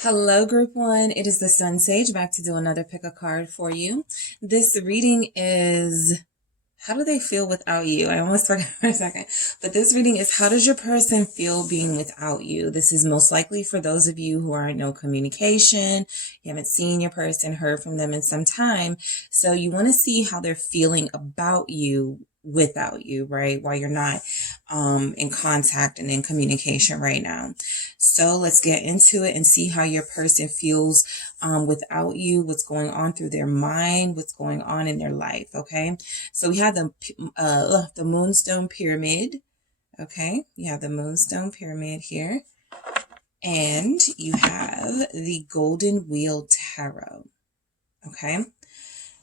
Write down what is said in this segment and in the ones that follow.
Hello, Group 1. It is the SunSage back to do another pick a card for you. This reading is, how do they feel without you? I almost forgot for a second. But this reading is, how does your person feel being without you? This is most likely for those of you who are in no communication. You haven't seen your person, heard from them in some time. So you want to see how they're feeling about you without you, right? While you're not in contact and in communication right now. So let's get into it and see how your person feels without you, what's going on through their mind, what's going on in their life, okay? So we have the Moonstone Pyramid, okay? You have the Moonstone Pyramid here. And you have the Golden Wheel Tarot, okay?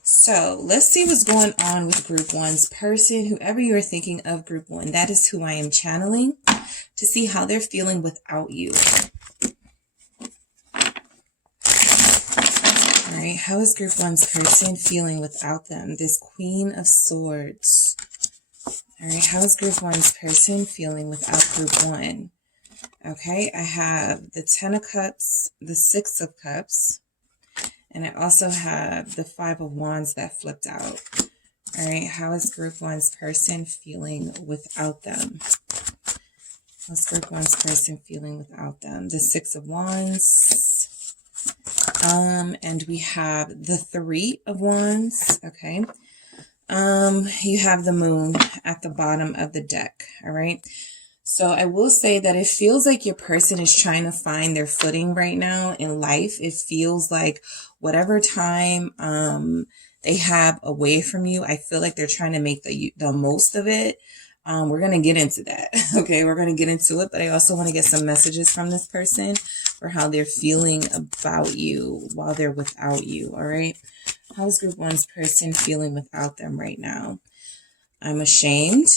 So let's see what's going on with Group 1's person. Whoever you're thinking of, Group 1, that is who I am channeling to see how they're feeling without you. All right, how is Group 1's person feeling without them? This Queen of Swords. All right, how is Group 1's person feeling without Group 1? Okay, I have the Ten of Cups, the Six of Cups, and I also have the Five of Wands that flipped out. All right, how is Group 1's person feeling without them? How's Group 1's person feeling without them? The Six of Wands. And we have the Three of Wands. Okay. You have the Moon at the bottom of the deck. All right. So I will say that it feels like your person is trying to find their footing right now in life. It feels like whatever time they have away from you, I feel like they're trying to make the most of it. We're going to get into that. Okay, we're going to get into it, but I also want to get some messages from this person for how they're feeling about you while they're without you. All right. How's Group 1's person feeling without them right now? I'm ashamed.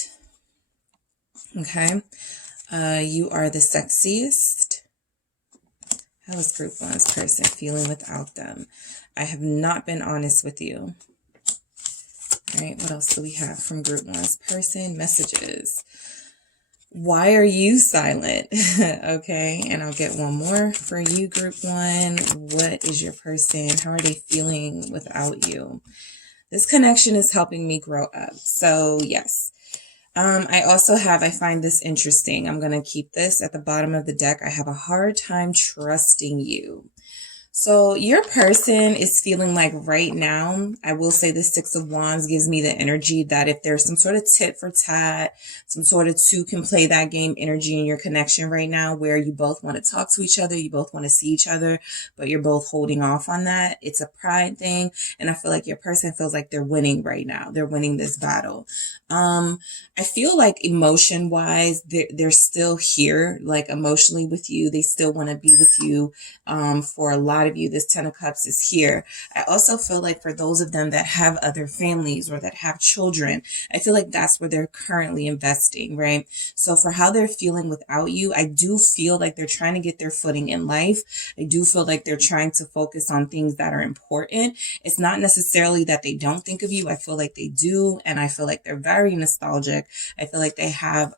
Okay. You are the sexiest. How is Group 1's person feeling without them? I have not been honest with you. All right. What else do we have from Group 1's person? Messages. Why are you silent? Okay. And I'll get one more for you, Group 1. What is your person? How are they feeling without you? This connection is helping me grow up. So yes. I find this interesting. I'm going to keep this at the bottom of the deck. I have a hard time trusting you. So your person is feeling like right now, I will say the Six of Wands gives me the energy that if there's some sort of tit for tat, some sort of two can play that game energy in your connection right now where you both want to talk to each other, you both want to see each other, but you're both holding off on that. It's a pride thing. And I feel like your person feels like they're winning right now. They're winning this battle. I feel like emotion wise, they're still here, like emotionally with you. They still want to be with you. For a lot of you, this Ten of Cups is here. I also feel like for those of them that have other families or that have children, I feel like that's where they're currently investing, right? So for how they're feeling without you, I do feel like they're trying to get their footing in life. I do feel like they're trying to focus on things that are important. It's not necessarily that they don't think of you. I feel like they do. And I feel like they're very nostalgic. I feel like they have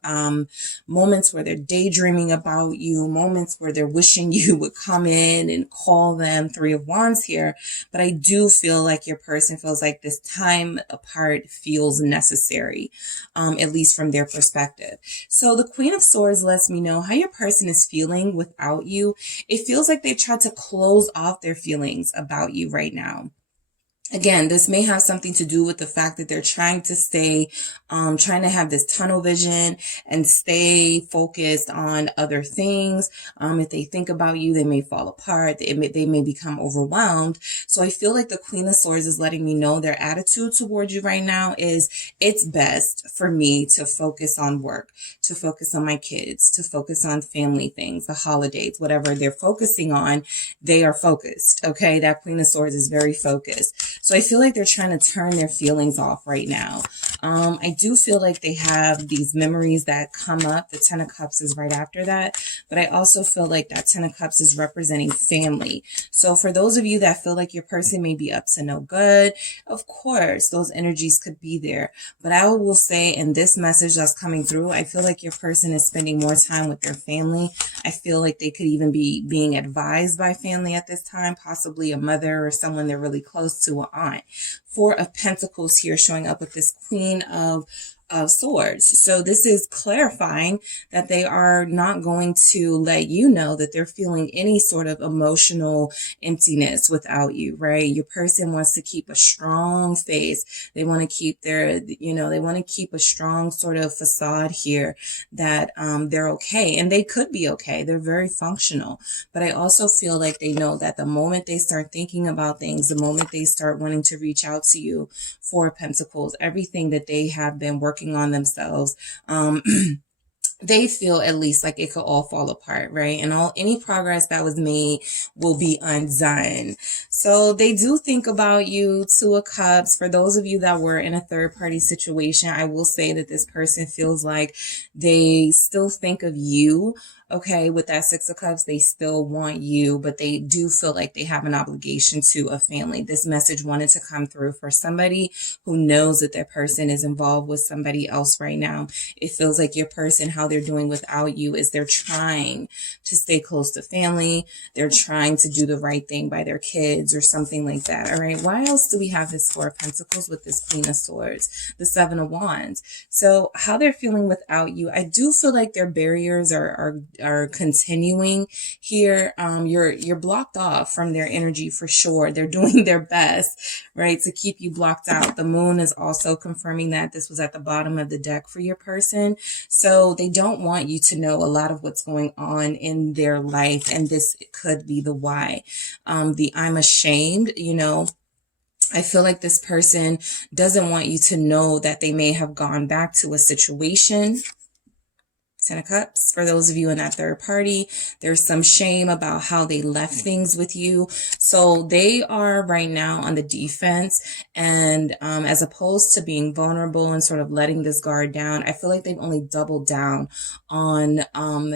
moments where they're daydreaming about you, moments where they're wishing you would come in and call them. Three of Wands here. But I do feel like your person feels like this time apart feels necessary, at least from their perspective. So the Queen of Swords lets me know how your person is feeling without you. It feels like they tried to close off their feelings about you right now. Again, this may have something to do with the fact that they're trying to stay, trying to have this tunnel vision and stay focused on other things. If they think about you, they may fall apart. They may become overwhelmed. So I feel like the Queen of Swords is letting me know their attitude towards you right now is it's best for me to focus on work, to focus on my kids, to focus on family things, the holidays, whatever they're focusing on, they are focused. Okay. That Queen of Swords is very focused. So I feel like they're trying to turn their feelings off right now. I do feel like they have these memories that come up. The Ten of Cups is right after that. But I also feel like that Ten of Cups is representing family. So for those of you that feel like your person may be up to no good, of course, those energies could be there. But I will say in this message that's coming through, I feel like your person is spending more time with their family. I feel like they could even be being advised by family at this time, possibly a mother or someone they're really close to, an aunt. Four of Pentacles here showing up with this Queen of Swords. So this is clarifying that they are not going to let you know that they're feeling any sort of emotional emptiness without you, right? Your person wants to keep a strong face. They want to keep their, they want to keep a strong sort of facade here that they're okay, and they could be okay. They're very functional, but I also feel like they know that the moment they start thinking about things, the moment they start wanting to reach out to you, Four of Pentacles, everything that they have been working on themselves, they feel at least like it could all fall apart, right? And any progress that was made will be undone. So they do think about you. Two of Cups. For those of you that were in a third party situation, I will say that this person feels like they still think of you. Okay, with that Six of Cups, they still want you, but they do feel like they have an obligation to a family. This message wanted to come through for somebody who knows that their person is involved with somebody else right now. It feels like your person, how they're doing without you is they're trying to stay close to family. They're trying to do the right thing by their kids or something like that. All right, why else do we have this Four of Pentacles with this Queen of Swords, the Seven of Wands? So how they're feeling without you, I do feel like their barriers are continuing here. You're blocked off from their energy for sure. They're doing their best, right, to keep you blocked out. The Moon is also confirming that this was at the bottom of the deck for your person. So they don't want you to know a lot of what's going on in their life, and this could be the why. The I'm ashamed, I feel like this person doesn't want you to know that they may have gone back to a situation. Ten of Cups. For those of you in that third party, there's some shame about how they left things with you. So they are right now on the defense, and as opposed to being vulnerable and sort of letting this guard down, I feel like they've only doubled down on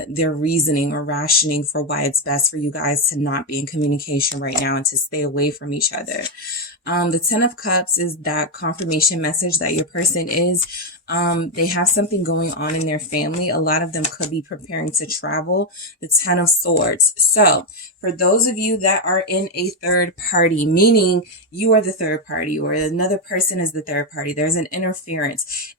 their reasoning or rationing for why it's best for you guys to not be in communication right now and to stay away from each other. The Ten of Cups is that confirmation message that your person is, they have something going on in their family. A lot of them could be preparing to travel. The Ten of Swords. So for those of you that are in a third party, meaning you are the third party or another person is the third party, there's an interference.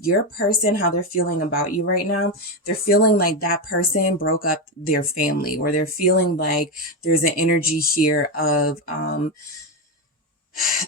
Your person, how they're feeling about you right now, they're feeling like that person broke up their family, or they're feeling like there's an energy here of,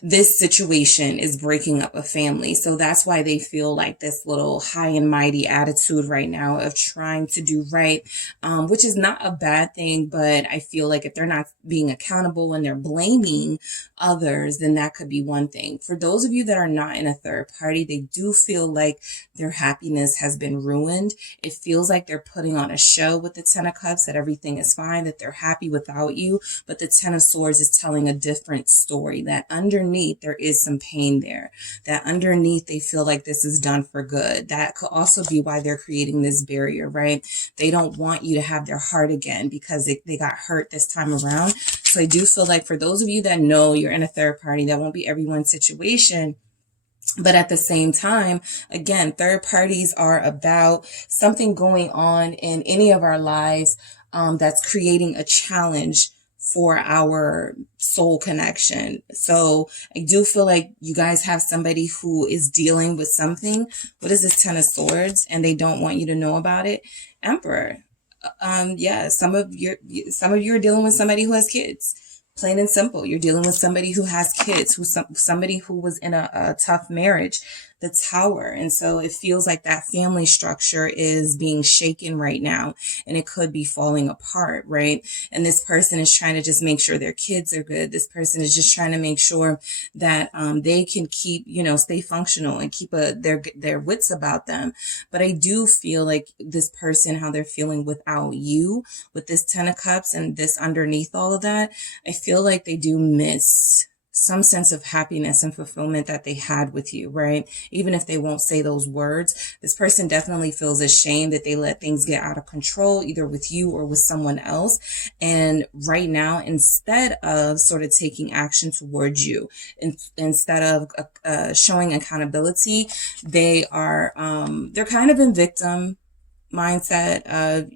this situation is breaking up a family. So that's why they feel like this little high and mighty attitude right now of trying to do right, which is not a bad thing. But I feel like if they're not being accountable and they're blaming others, then that could be one thing. For those of you that are not in a third party, they do feel like their happiness has been ruined. It feels like they're putting on a show with the Ten of Cups, that everything is fine, that they're happy without you. But the Ten of Swords is telling a different story, that underneath there is some pain there, that underneath they feel like this is done for good. That could also be why they're creating this barrier, right? They don't want you to have their heart again because they got hurt this time around. So I do feel like for those of you that know you're in a third party, that won't be everyone's situation. But at the same time, again, third parties are about something going on in any of our lives that's creating a challenge for our soul connection. So I do feel like you guys have somebody who is dealing with something. What is this Ten of Swords? And they don't want you to know about it. Emperor. Yeah, some of you are dealing with somebody who has kids. Plain and simple. You're dealing with somebody who has kids, somebody who was in a tough marriage, the Tower. And so it feels like that family structure is being shaken right now, and it could be falling apart, right? And this person is trying to just make sure their kids are good. This person is just trying to make sure that they can keep, stay functional and keep their wits about them. But I do feel like this person, how they're feeling without you, with this Ten of Cups and this underneath all of that, I feel like they do miss some sense of happiness and fulfillment that they had with you, right? Even if they won't say those words, this person definitely feels ashamed that they let things get out of control, either with you or with someone else. And right now, instead of sort of taking action towards you, instead of showing accountability, they are, they're kind of in victim mindset of,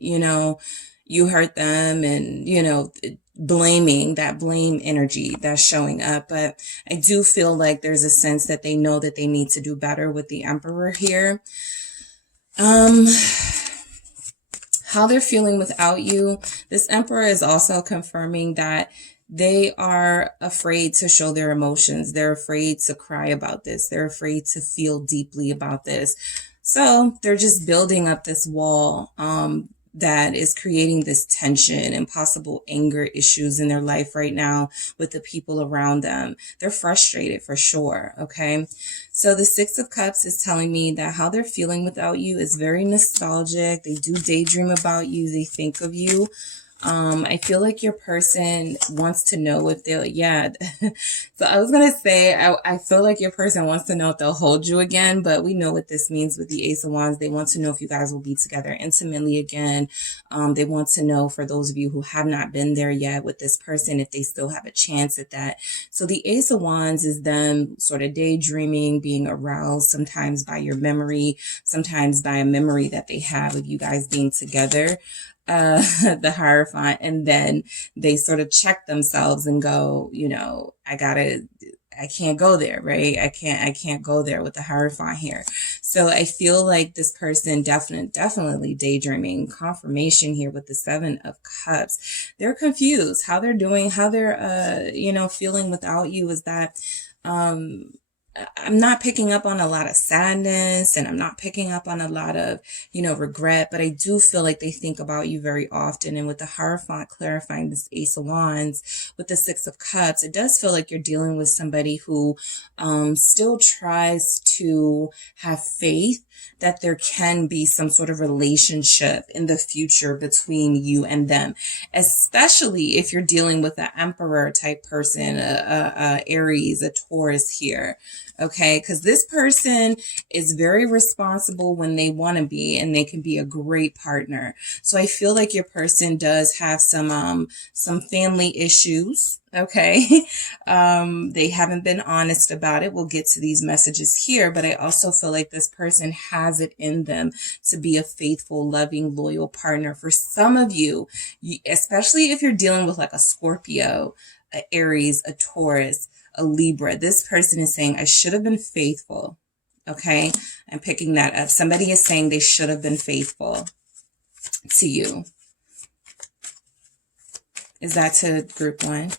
you hurt them, and, blaming, that blame energy that's showing up. But I do feel like there's a sense that they know that they need to do better with the Emperor here. How they're feeling without you. This Emperor is also confirming that they are afraid to show their emotions. They're afraid to cry about this. They're afraid to feel deeply about this. So they're just building up this wall that is creating this tension and possible anger issues in their life right now with the people around them. They're frustrated for sure, okay? So the Six of Cups is telling me that how they're feeling without you is very nostalgic. They do daydream about you. They think of you. I feel like your person wants to know if they'll, so I was going to say, I feel like your person wants to know if they'll hold you again, but we know what this means with the Ace of Wands. They want to know if you guys will be together intimately again. They want to know, for those of you who have not been there yet with this person, if they still have a chance at that. So the Ace of Wands is them sort of daydreaming, being aroused sometimes by your memory, sometimes by a memory that they have of you guys being together. The Hierophant, and then they sort of check themselves and go, I can't go there, right? I can't go there with the Hierophant here. So I feel like this person definitely daydreaming. Confirmation here with the Seven of Cups. They're confused how they're doing, how they're, feeling without you. Is that, I'm not picking up on a lot of sadness, and I'm not picking up on a lot of, regret, but I do feel like they think about you very often. And with the Hierophant clarifying this Ace of Wands with the Six of Cups, it does feel like you're dealing with somebody who still tries to have faith that there can be some sort of relationship in the future between you and them, especially if you're dealing with an Emperor type person, Aries, a Taurus here. Okay, because this person is very responsible when they want to be, and they can be a great partner. So I feel like your person does have some family issues. Okay, they haven't been honest about it. We'll get to these messages here, but I also feel like this person has it in them to be a faithful, loving, loyal partner. For some of you, especially if you're dealing with like a Scorpio, a Aries, a Taurus, a Libra, this person is saying, I should have been faithful. Okay, I'm picking that up. Somebody is saying they should have been faithful to you. Is that to group one?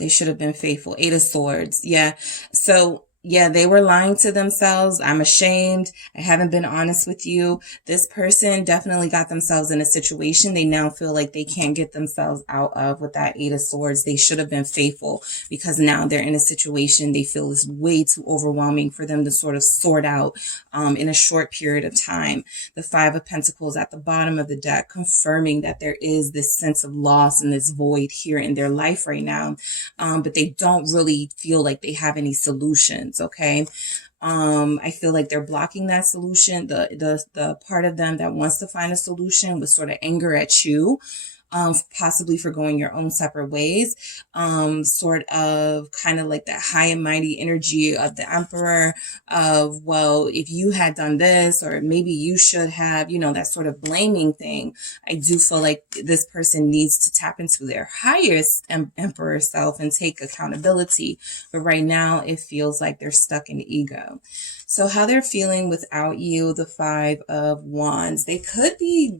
They should have been faithful. Eight of Swords. Yeah. So yeah, they were lying to themselves. I'm ashamed. I haven't been honest with you. This person definitely got themselves in a situation they now feel like they can't get themselves out of with that Eight of Swords. They should have been faithful because now they're in a situation they feel is way too overwhelming for them to sort of sort out in a short period of time. The Five of Pentacles at the bottom of the deck, confirming that there is this sense of loss and this void here in their life right now. But they don't really feel like they have any solutions. Okay. I feel like they're blocking that solution. The part of them that wants to find a solution with sort of anger at you, possibly for going your own separate ways, sort of kind of like that high and mighty energy of the Emperor of, well, if you had done this, or maybe you should have, that sort of blaming thing. I do feel like this person needs to tap into their highest Emperor self and take accountability. But right now it feels like they're stuck in ego. So how they're feeling without you, the Five of Wands. They could be,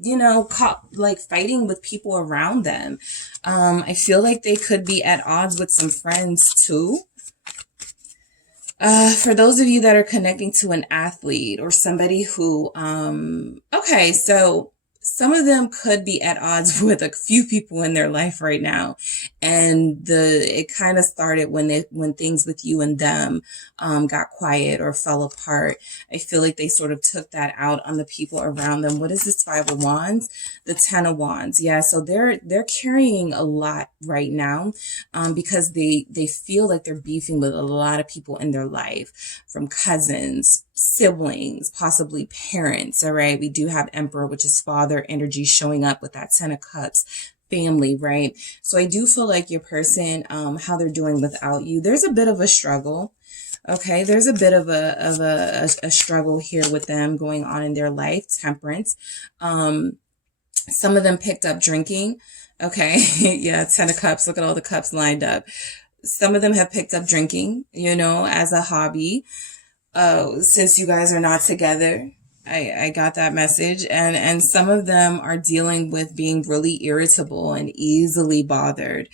caught like fighting with people around them. I feel like they could be at odds with some friends too. For those of you that are connecting to an athlete or somebody who, okay, so some of them could be at odds with a few people in their life right now. And it kind of started when things with you and them got quiet or fell apart. I feel like they sort of took that out on the people around them. What is this 5 of Wands? The 10 of Wands. Yeah, so they're carrying a lot right now because they feel like they're beefing with a lot of people in their life, from cousins, siblings, possibly parents. All right, we do have Emperor, which is father energy, showing up with that 10 of Cups, family, right? So I do feel like your person, how they're doing without you, there's a bit of a struggle. Okay, there's a bit of a struggle here with them going on in their life. Temperance. Some of them picked up drinking. Okay, yeah, 10 of Cups. Look at all the cups lined up. Some of them have picked up drinking, you know, as a hobby. Since you guys are not together, I got that message. And some of them are dealing with being really irritable and easily bothered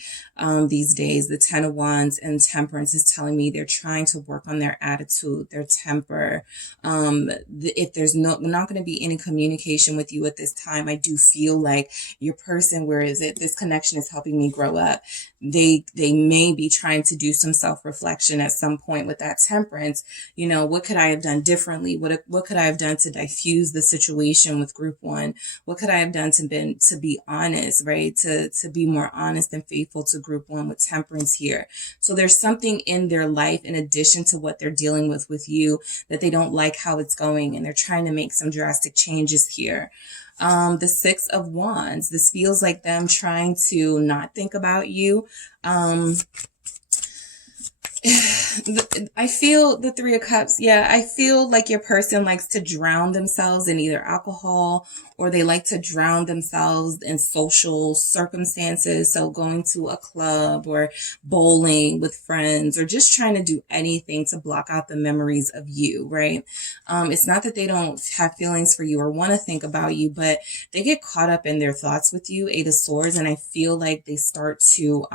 these days. The 10 of Wands and Temperance is telling me they're trying to work on their attitude, their temper. If there's not going to be any communication with you at this time, I do feel like your person, where is it? This connection is helping me grow up. They may be trying to do some self-reflection at some point with that Temperance. You know, what could I have done differently? What could I have done to diffuse the situation with group 1? What could I have done to be honest, right? To be more honest and faithful to group 1 with Temperance here. So there's something in their life in addition to what they're dealing with you that they don't like how it's going, and they're trying to make some drastic changes here. The 6 of Wands, this feels like them trying to not think about you. I feel the 3 of Cups. Yeah, I feel like your person likes to drown themselves in either alcohol, or they like to drown themselves in social circumstances. So going to a club or bowling with friends, or just trying to do anything to block out the memories of you, right? It's not that they don't have feelings for you or want to think about you, but they get caught up in their thoughts with you, 8 of Swords. And I feel like they start to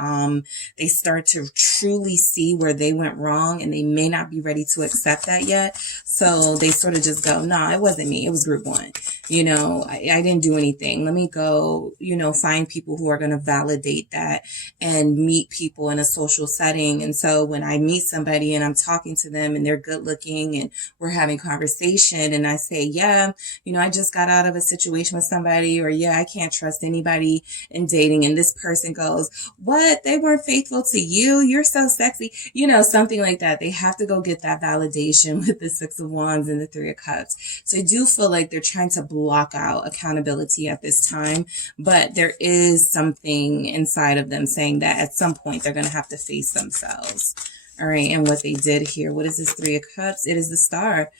truly see where they went wrong, and they may not be ready to accept that yet. So they sort of just go, nah, it wasn't me. It was group 1. You know, I didn't do anything. Let me go, you know, find people who are going to validate that, and meet people in a social setting. And so when I meet somebody and I'm talking to them and they're good looking and we're having conversation, and I say, yeah, you know, I just got out of a situation with somebody, or yeah, I can't trust anybody in dating. And this person goes, what? They weren't faithful to you? You're so sexy. You know, something like that. They have to go get that validation with the 6 of Wands and the 3 of Cups. So I do feel like they're trying to block out accountability at this time, but there is something inside of them saying that at some point they're going to have to face themselves. All right. And what they did here, what is this 3 of Cups? It is the Star.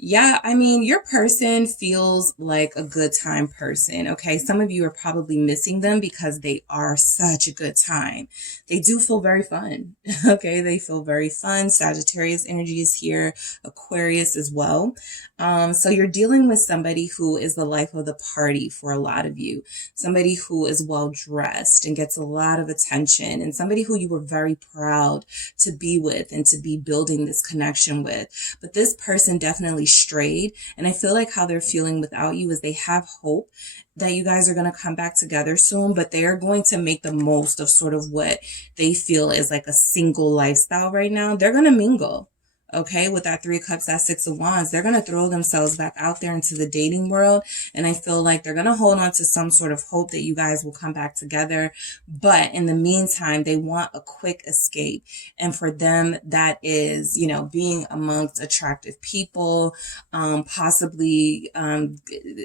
Yeah, I mean, your person feels like a good time person, okay? Some of you are probably missing them because they are such a good time. They do feel very fun, okay? They feel very fun. Sagittarius energy is here, Aquarius as well. So you're dealing with somebody who is the life of the party for a lot of you, somebody who is well dressed and gets a lot of attention, and somebody who you were very proud to be with and to be building this connection with. But this person definitely strayed, and I feel like how they're feeling without you is they have hope that you guys are going to come back together soon, but they are going to make the most of sort of what they feel is like a single lifestyle right now. They're going to mingle. Okay, with that 3 of Cups, that 6 of Wands, they're going to throw themselves back out there into the dating world. And I feel like they're going to hold on to some sort of hope that you guys will come back together. But in the meantime, they want a quick escape. And for them, that is, you know, being amongst attractive people, possibly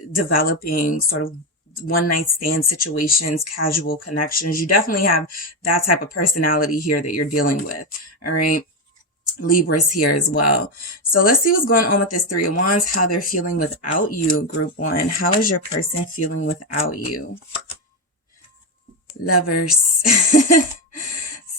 developing sort of one night stand situations, casual connections. You definitely have that type of personality here that you're dealing with. All right. Libra's here as well. So let's see what's going on with this 3 of Wands, how they're feeling without you, group 1. How is your person feeling without you? Lovers.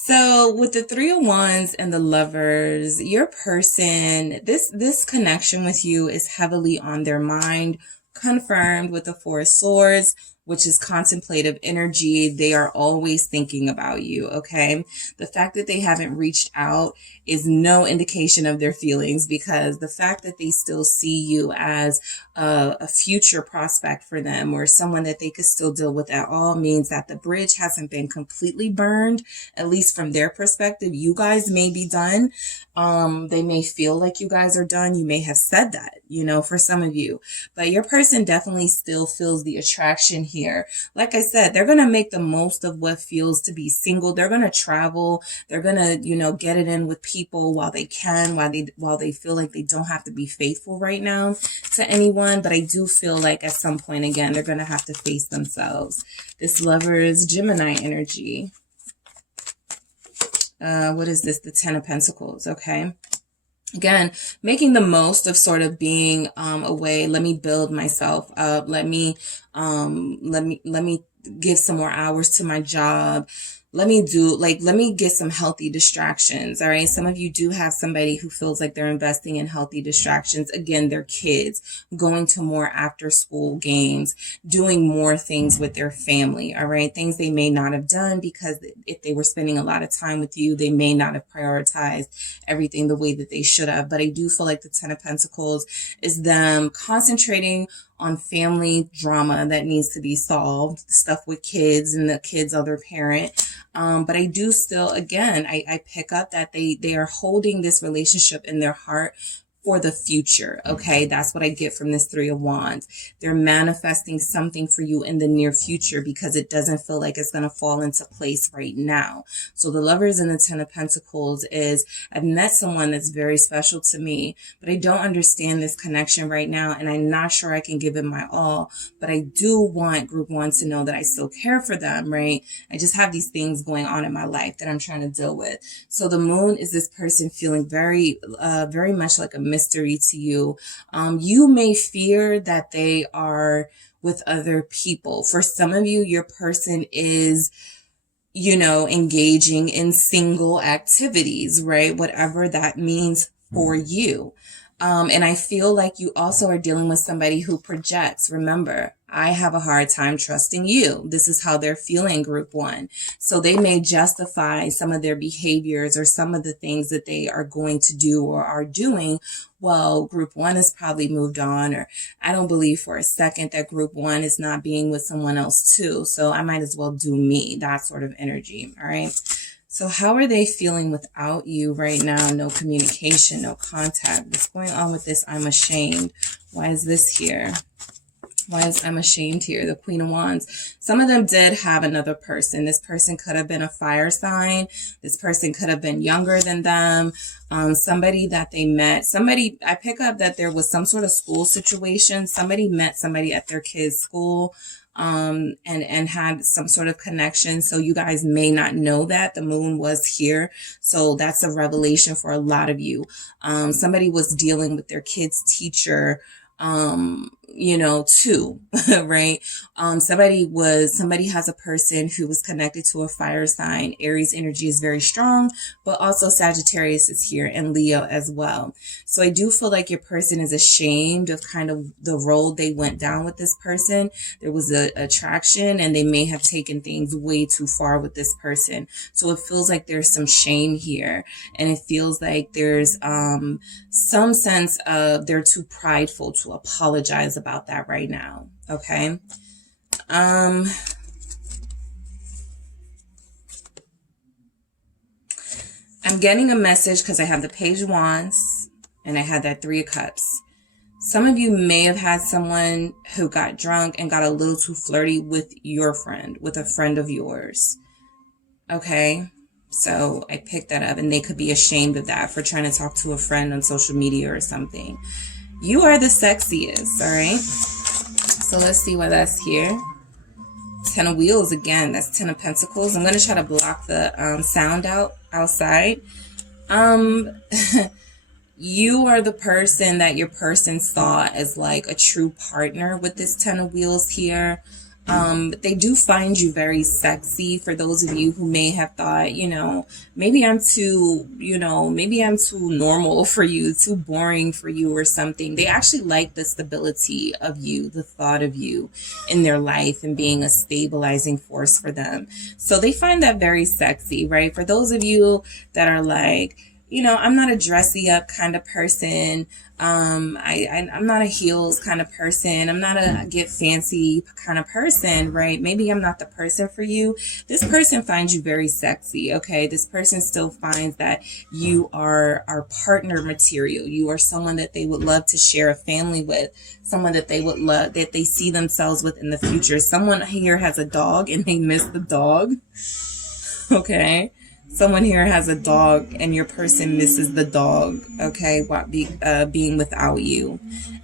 So with the 3 of Wands and the Lovers, your person, this connection with you is heavily on their mind, confirmed with the 4 of Swords, which is contemplative energy. They are always thinking about you, okay? The fact that they haven't reached out is no indication of their feelings, because the fact that they still see you as a future prospect for them, or someone that they could still deal with at all, means that the bridge hasn't been completely burned, at least from their perspective. You guys may be done. They may feel like you guys are done. You may have said that, you know, for some of you, but your person definitely still feels the attraction here. Like I said, they're going to make the most of what feels to be single. They're going to travel. They're going to, you know, get it in with people while they can, while they feel like they don't have to be faithful right now to anyone. But I do feel like at some point, again, they're going to have to face themselves. This Lovers Gemini energy. What is this? The Ten of Pentacles. Okay. Again, making the most of sort of being away. Let me build myself up. Let me give some more hours to my job. Let me get some healthy distractions. All right. Some of you do have somebody who feels like they're investing in healthy distractions. Again, their kids, going to more after school games, doing more things with their family. All right. Things they may not have done because if they were spending a lot of time with you, they may not have prioritized everything the way that they should have. But I do feel like the Ten of Pentacles is them concentrating on family drama that needs to be solved, stuff with kids and the kids' other parent. But I do still, again, I pick up that they are holding this relationship in their heart for the future. Okay. That's what I get from this Three of Wands. They're manifesting something for you in the near future because it doesn't feel like it's going to fall into place right now. So the Lovers and the Ten of Pentacles is, I've met someone that's very special to me, but I don't understand this connection right now. And I'm not sure I can give it my all, but I do want group one to know that I still care for them, right? I just have these things going on in my life that I'm trying to deal with. So the Moon is this person feeling very much like a mystery to you. You may fear that they are with other people. For some of you, your person is, you know, engaging in single activities, right? Whatever that means for you. And I feel like you also are dealing with somebody who projects. Remember, I have a hard time trusting you. This is how they're feeling, group one. So they may justify some of their behaviors or some of the things that they are going to do or are doing. Well, group one has probably moved on, or I don't believe for a second that group one is not being with someone else too. So I might as well do me, that sort of energy. All right. So how are they feeling without you right now? No communication, no contact. What's going on with this? I'm ashamed. Why is this here? Why is I'm ashamed here? The Queen of Wands. Some of them did have another person. This person could have been a fire sign. This person could have been younger than them. Somebody that they met. Somebody, I pick up that there was some sort of school situation. Somebody met somebody at their kid's school. And had some sort of connection. So you guys may not know that the Moon was here. So that's a revelation for a lot of you. Somebody was dealing with their kid's teacher, you know, too, right? Somebody has a person who was connected to a fire sign. Aries energy is very strong, but also Sagittarius is here and Leo as well. So I do feel like your person is ashamed of kind of the road they went down with this person. There was a attraction and they may have taken things way too far with this person. So it feels like there's some shame here, and it feels like there's some sense of they're too prideful to apologize about that right now. Okay. I'm getting a message because I have the Page of Wands and I had that Three of Cups. Some of you may have had someone who got drunk and got a little too flirty with your friend, with a friend of yours. Okay. So I picked that up, and they could be ashamed of that for trying to talk to a friend on social media or something. You are the sexiest, all right? So let's see why that's here. Ten of Wheels again. That's Ten of Pentacles. I'm going to try to block the sound outside. You are the person that your person saw as like a true partner with this Ten of Wheels here. They do find you very sexy. For those of you who may have thought, maybe I'm too, maybe I'm too normal for you, too boring for you or something. They actually like the stability of you, the thought of you in their life and being a stabilizing force for them. So they find that very sexy, right? For those of you that are like, I'm not a dressy up kind of person. I'm not a heels kind of person. I'm not a get fancy kind of person, right? Maybe I'm not the person for you. This person finds you very sexy, okay? This person still finds that you are partner material. You are someone that they would love to share a family with, someone that they would love, that they see themselves with in the future. Someone here has a dog and they miss the dog, okay? Someone here has a dog and your person misses the dog, okay, being without you.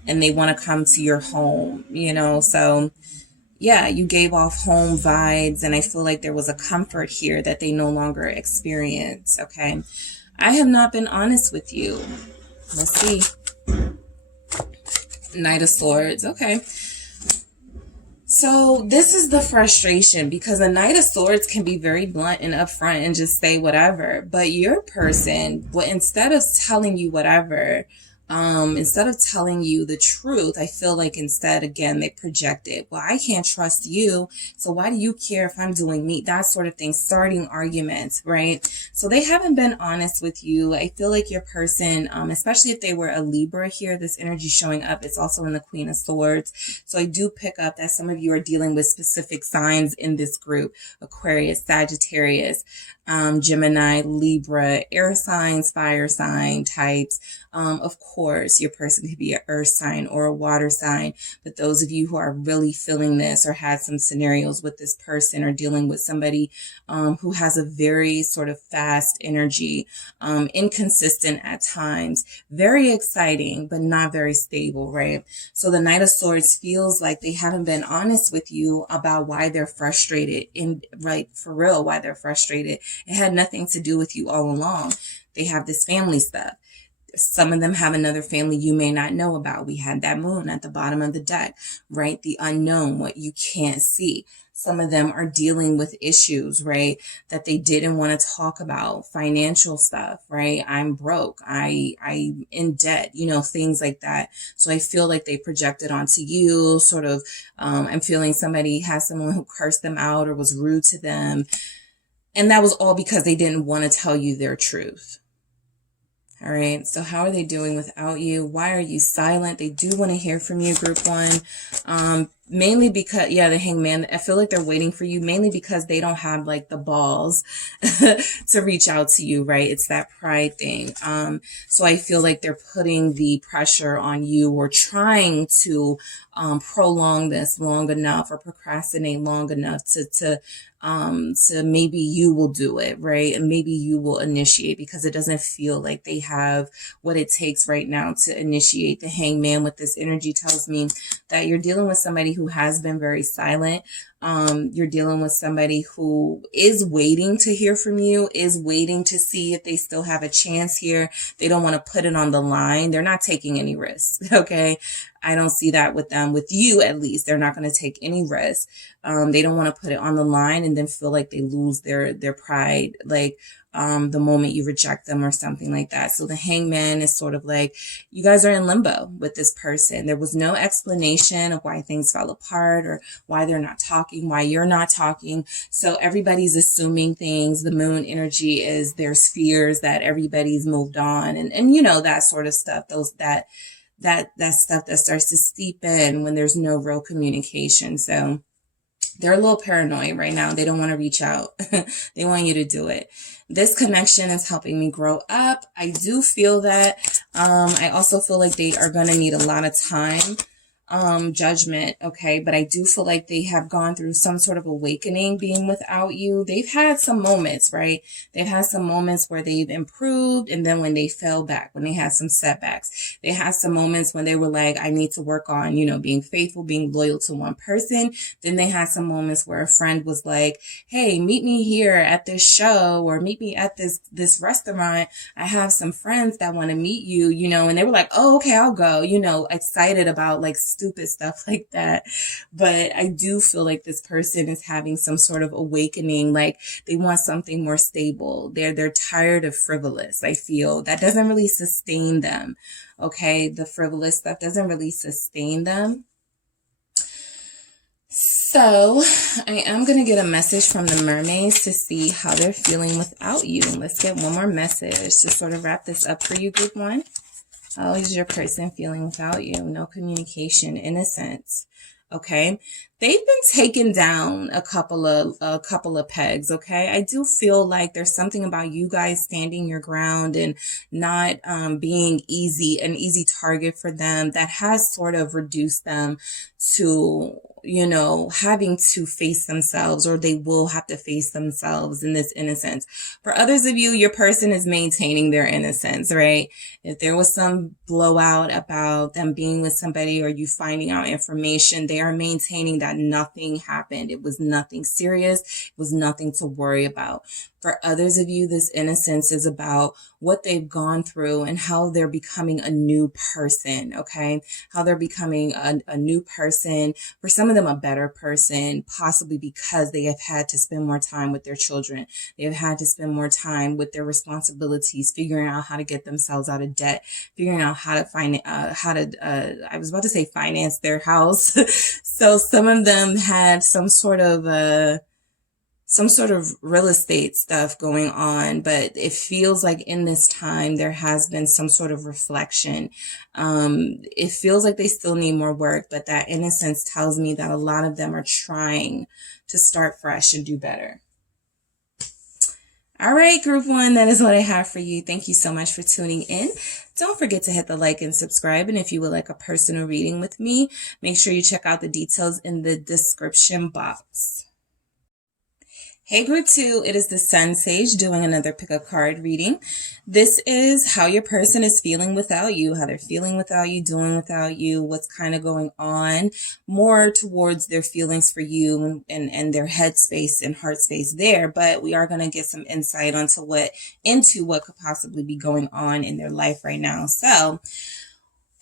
And they want to come to your home, So, yeah, you gave off home vibes. And I feel like there was a comfort here that they no longer experience, okay? I have not been honest with you. Let's see. Knight of Swords, okay. So this is the frustration, because a Knight of Swords can be very blunt and upfront and just say whatever. But your person, instead of telling you whatever, instead of telling you the truth, I feel like instead, again, they project it. Well, I can't trust you, so why do you care if I'm doing me? That sort of thing, starting arguments, right? So they haven't been honest with you. I feel like your person, especially if they were a Libra here, this energy showing up, it's also in the Queen of Swords. So I do pick up that some of you are dealing with specific signs in this group: Aquarius, Sagittarius, Gemini, Libra, air signs, fire sign types. Of course, your person could be an earth sign or a water sign. But those of you who are really feeling this or had some scenarios with this person or dealing with somebody who has a very sort of fast energy, inconsistent at times, very exciting, but not very stable, right? So the Knight of Swords feels like they haven't been honest with you about why they're frustrated, for real, why they're frustrated. It had nothing to do with you all along. They have this family stuff. Some of them have another family you may not know about. We had that moon at the bottom of the deck, right? The unknown, what you can't see. Some of them are dealing with issues, right, that they didn't want to talk about. Financial stuff, right? I'm broke. I'm in debt, things like that. So I feel like they projected onto you, sort of, I'm feeling somebody has someone who cursed them out or was rude to them. And that was all because they didn't want to tell you their truth. All right. So how are they doing without you? Why are you silent? They do want to hear from you, group one. Mainly because, the Hangman, I feel like they're waiting for you, mainly because they don't have like the balls to reach out to you, right? It's that pride thing. So I feel like they're putting the pressure on you or trying to prolong this long enough or procrastinate long enough to maybe you will do it, right? And maybe you will initiate, because it doesn't feel like they have what it takes right now to initiate. The Hangman with this energy tells me that you're dealing with somebody who has been very silent. You're dealing with somebody who is waiting to hear from you, is waiting to see if they still have a chance here. They don't want to put it on the line. They're not taking any risks. Okay. I don't see that with them. With you, at least, they're not going to take any risks. They don't want to put it on the line and then feel like they lose their pride, like the moment you reject them or something like that. So the Hangman is sort of like, you guys are in limbo with this person. There was no explanation of why things fell apart or why they're not talking, why you're not talking. So everybody's assuming things. The moon energy is there's fears that everybody's moved on and that sort of stuff. That stuff that starts to seep in when there's no real communication. So they're a little paranoid right now. They don't want to reach out. They want you to do it. This connection is helping me grow up. I do feel that. I also feel like they are going to need a lot of time. Judgment, okay, but I do feel like they have gone through some sort of awakening being without you. They've had some moments, right? They've had some moments where they've improved, and then when they fell back, when they had some setbacks, they had some moments when they were like, I need to work on, being faithful, being loyal to one person. Then they had some moments where a friend was like, hey, meet me here at this show, or meet me at this restaurant. I have some friends that want to meet you, and they were like, oh, okay, I'll go, excited about like stupid stuff like that. But I do feel like this person is having some sort of awakening, like they want something more stable. They're tired of frivolous. I feel that doesn't really sustain them. Okay, the frivolous stuff doesn't really sustain them. So I am going to get a message from the mermaids to see how they're feeling without you. Let's get one more message to sort of wrap this up for you, group one. How is your person feeling without you? No communication, innocence. Okay, they've been taken down a couple of pegs. Okay, I do feel like there's something about you guys standing your ground and not being an easy target for them that has sort of reduced them to, you know, having to face themselves, or they will have to face themselves in this innocence. For others of you, your person is maintaining their innocence, right? If there was some blowout about them being with somebody or you finding out information, they are maintaining that nothing happened. It was nothing serious. It was nothing to worry about. For others of you, this innocence is about what they've gone through and how they're becoming a new person, okay? How they're becoming a new person. For some of them, a better person, possibly because they have had to spend more time with their children. They have had to spend more time with their responsibilities, figuring out how to get themselves out of debt, figuring out how to I was about to say finance their house. So some of them had some sort of real estate stuff going on, but it feels like in this time there has been some sort of reflection. It feels like they still need more work, but that innocence tells me that a lot of them are trying to start fresh and do better. All right, group one, that is what I have for you. Thank you so much for tuning in. Don't forget to hit the like and subscribe. And if you would like a personal reading with me, make sure you check out the details in the description box. Hey group two, it is the SunSage doing another pick a card reading. This is how your person is feeling without you, how they're feeling without you, doing without you, what's kind of going on, more towards their feelings for you and their head space and heart space there. But we are going to get some insight into what could possibly be going on in their life right now. So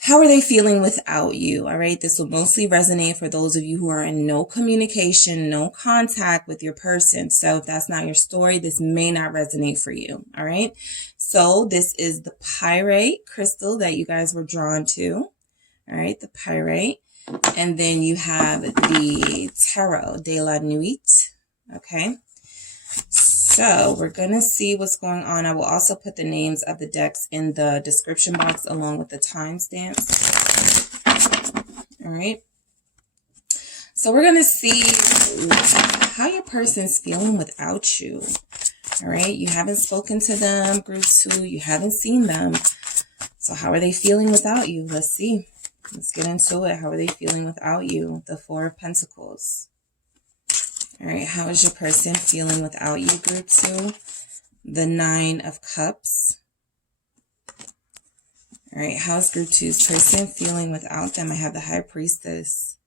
how are they feeling without you? All right. This will mostly resonate for those of you who are in no communication, no contact with your person. So if that's not your story, this may not resonate for you. All right. So this is the pyrite crystal that you guys were drawn to. All right. The pyrite. And then you have the tarot de la Nuit. Okay. So we're going to see what's going on. I will also put the names of the decks in the description box along with the timestamps. All right. So we're going to see how your person's feeling without you. All right. You haven't spoken to them, group two. You haven't seen them. So how are they feeling without you? Let's see. Let's get into it. How are they feeling without you? The Four of Pentacles. All right, how is your person feeling without you, group two? The Nine of Cups. All right, how's group two's person feeling without them? I have the High Priestess.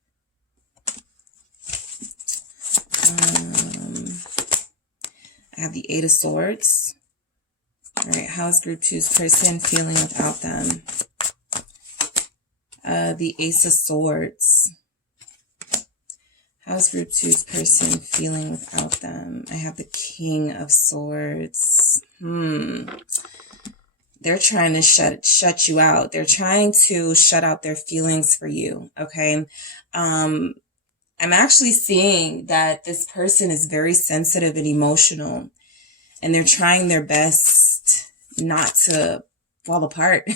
I have the Eight of Swords. All right, how's group two's person feeling without them? The Ace of Swords. How's group two's person feeling without them? I have the King of Swords. They're trying to shut you out. They're trying to shut out their feelings for you. Okay. I'm actually seeing that this person is very sensitive and emotional, and they're trying their best not to fall apart,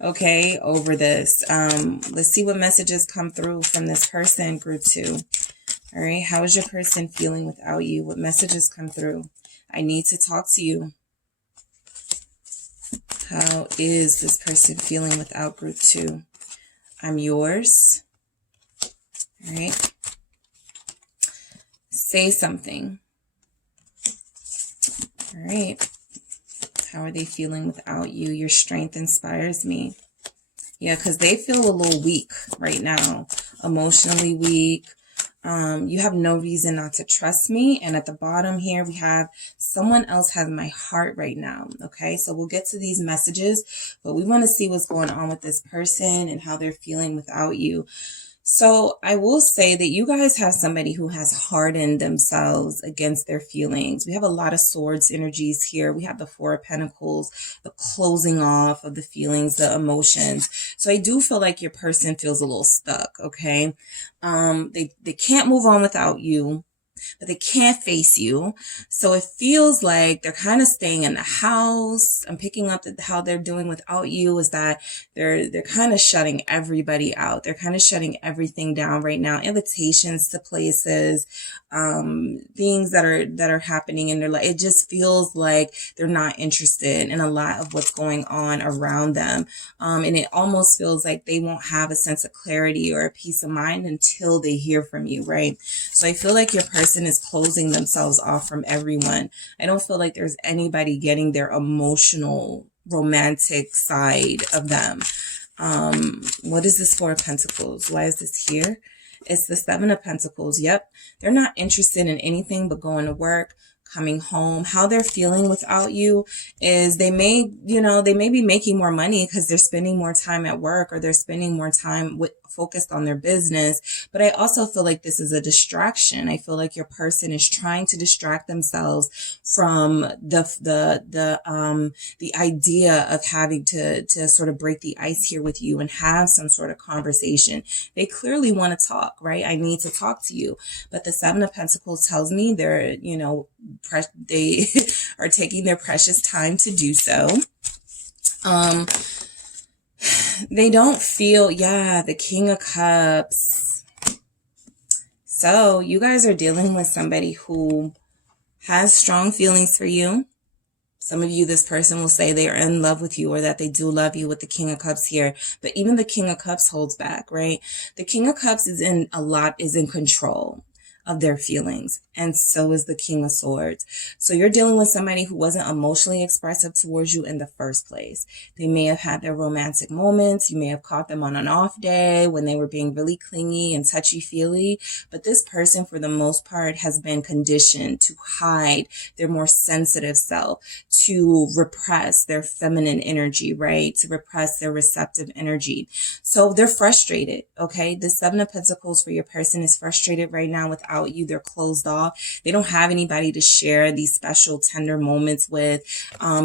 okay, over this. Let's see what messages come through from this person, group two. All right, how is your person feeling without you? What messages come through? I need to talk to you. How is this person feeling without group two? I'm yours. All right. Say something. All right. How are they feeling without you? Your strength inspires me. Yeah, because they feel a little weak right now. Emotionally weak. You have no reason not to trust me. And at the bottom here, we have someone else has my heart right now. Okay, so we'll get to these messages, but we want to see what's going on with this person and how they're feeling without you. So I will say that you guys have somebody who has hardened themselves against their feelings. We have a lot of swords energies here. We have the Four of Pentacles, the closing off of the feelings, the emotions. So I do feel like your person feels a little stuck, okay? They can't move on without you, but they can't face you. So it feels like they're kind of staying in the house. I'm picking up that how they're doing without you is that they're kind of shutting everybody out. They're kind of shutting everything down right now. Invitations to places, things that are happening in their life. It just feels like they're not interested in a lot of what's going on around them. And it almost feels like they won't have a sense of clarity or a peace of mind until they hear from you, right? So I feel like your person is closing themselves off from everyone. I don't feel like there's anybody getting their emotional, romantic side of them. What is this Four of Pentacles? Why is this here? It's the Seven of Pentacles. Yep. They're not interested in anything but going to work, coming home. How they're feeling without you is they may be making more money because they're spending more time at work, or they're spending more time focused on their business. But I also feel like this is a distraction. I feel like your person is trying to distract themselves from the idea of having to sort of break the ice here with you and have some sort of conversation. They clearly want to talk, right? I need to talk to you. But the Seven of Pentacles tells me they're, they are taking their precious time to do so. They don't feel, the King of Cups. So you guys are dealing with somebody who has strong feelings for you. Some of you, this person will say they are in love with you, or that they do love you with the King of Cups here. But even the King of Cups holds back, right? The King of Cups is in control of their feelings, and so is the King of Swords. So you're dealing with somebody who wasn't emotionally expressive towards you in the first place. They may have had their romantic moments. You may have caught them on an off day when they were being really clingy and touchy-feely, but this person, for the most part, has been conditioned to hide their more sensitive self, to repress their feminine energy, right? To repress their receptive energy. So they're frustrated, okay? The Seven of Pentacles for your person is frustrated right now without you. They're closed off. They don't have anybody to share these special tender moments with.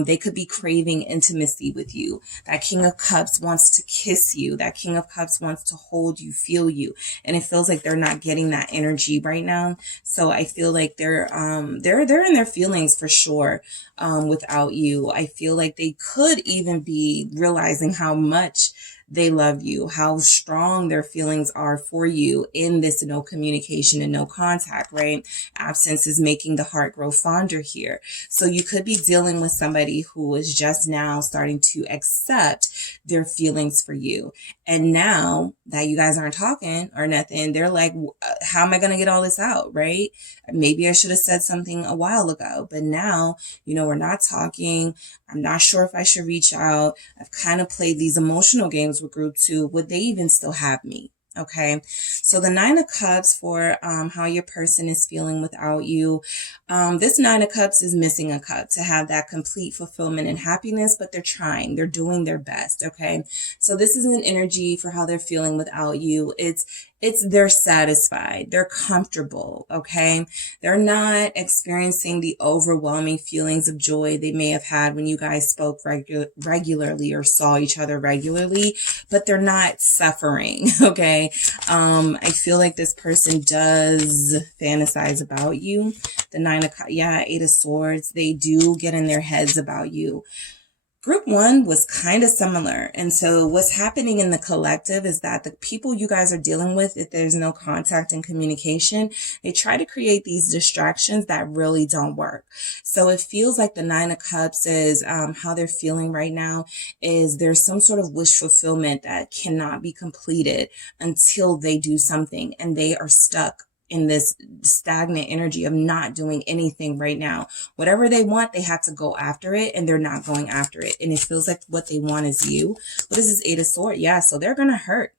They could be craving intimacy with you. That King of Cups wants to kiss you. That King of Cups wants to hold you, feel you. And it feels like they're not getting that energy right now. So I feel like they're in their feelings for sure. Without you, I feel like they could even be realizing how much they love you, how strong their feelings are for you in this no communication and no contact, right? Absence is making the heart grow fonder here. So you could be dealing with somebody who is just now starting to accept their feelings for you. And now that you guys aren't talking or nothing, they're like, how am I going to get all this out, right? Maybe I should have said something a while ago, but now, we're not talking. I'm not sure if I should reach out. I've kind of played these emotional games with group 2. Would they even still have me? Okay, so the Nine of Cups for how your person is feeling without you. This Nine of Cups is missing a cup to have that complete fulfillment and happiness, but they're trying. They're doing their best, okay? So this is an energy for how they're feeling without you. It's they're satisfied. They're comfortable, okay? They're not experiencing the overwhelming feelings of joy they may have had when you guys spoke regularly or saw each other regularly, but they're not suffering, okay? I feel like this person does fantasize about you. The Eight of Swords, they do get in their heads about you. Group 1 was kind of similar. And so what's happening in the collective is that the people you guys are dealing with, if there's no contact and communication, they try to create these distractions that really don't work. So it feels like the Nine of Cups is how they're feeling right now is there's some sort of wish fulfillment that cannot be completed until they do something, and they are stuck in this stagnant energy of not doing anything right now. Whatever they want, they have to go after it, and they're not going after it. And it feels like what they want is you. What is this Eight of Swords? Yeah, so they're going to hurt.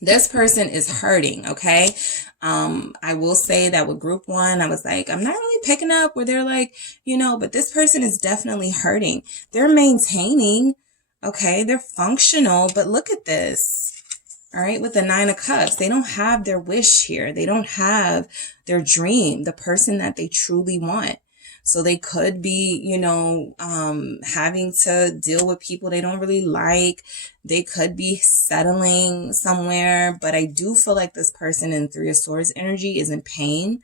This person is hurting, okay? I will say that with group one, I was like, I'm not really picking up where they're like, but this person is definitely hurting. They're maintaining, okay? They're functional, but look at this. All right, with the Nine of Cups, they don't have their wish here. They don't have their dream, the person that they truly want. So they could be, having to deal with people they don't really like. They could be settling somewhere, but I do feel like this person in Three of Swords energy is in pain.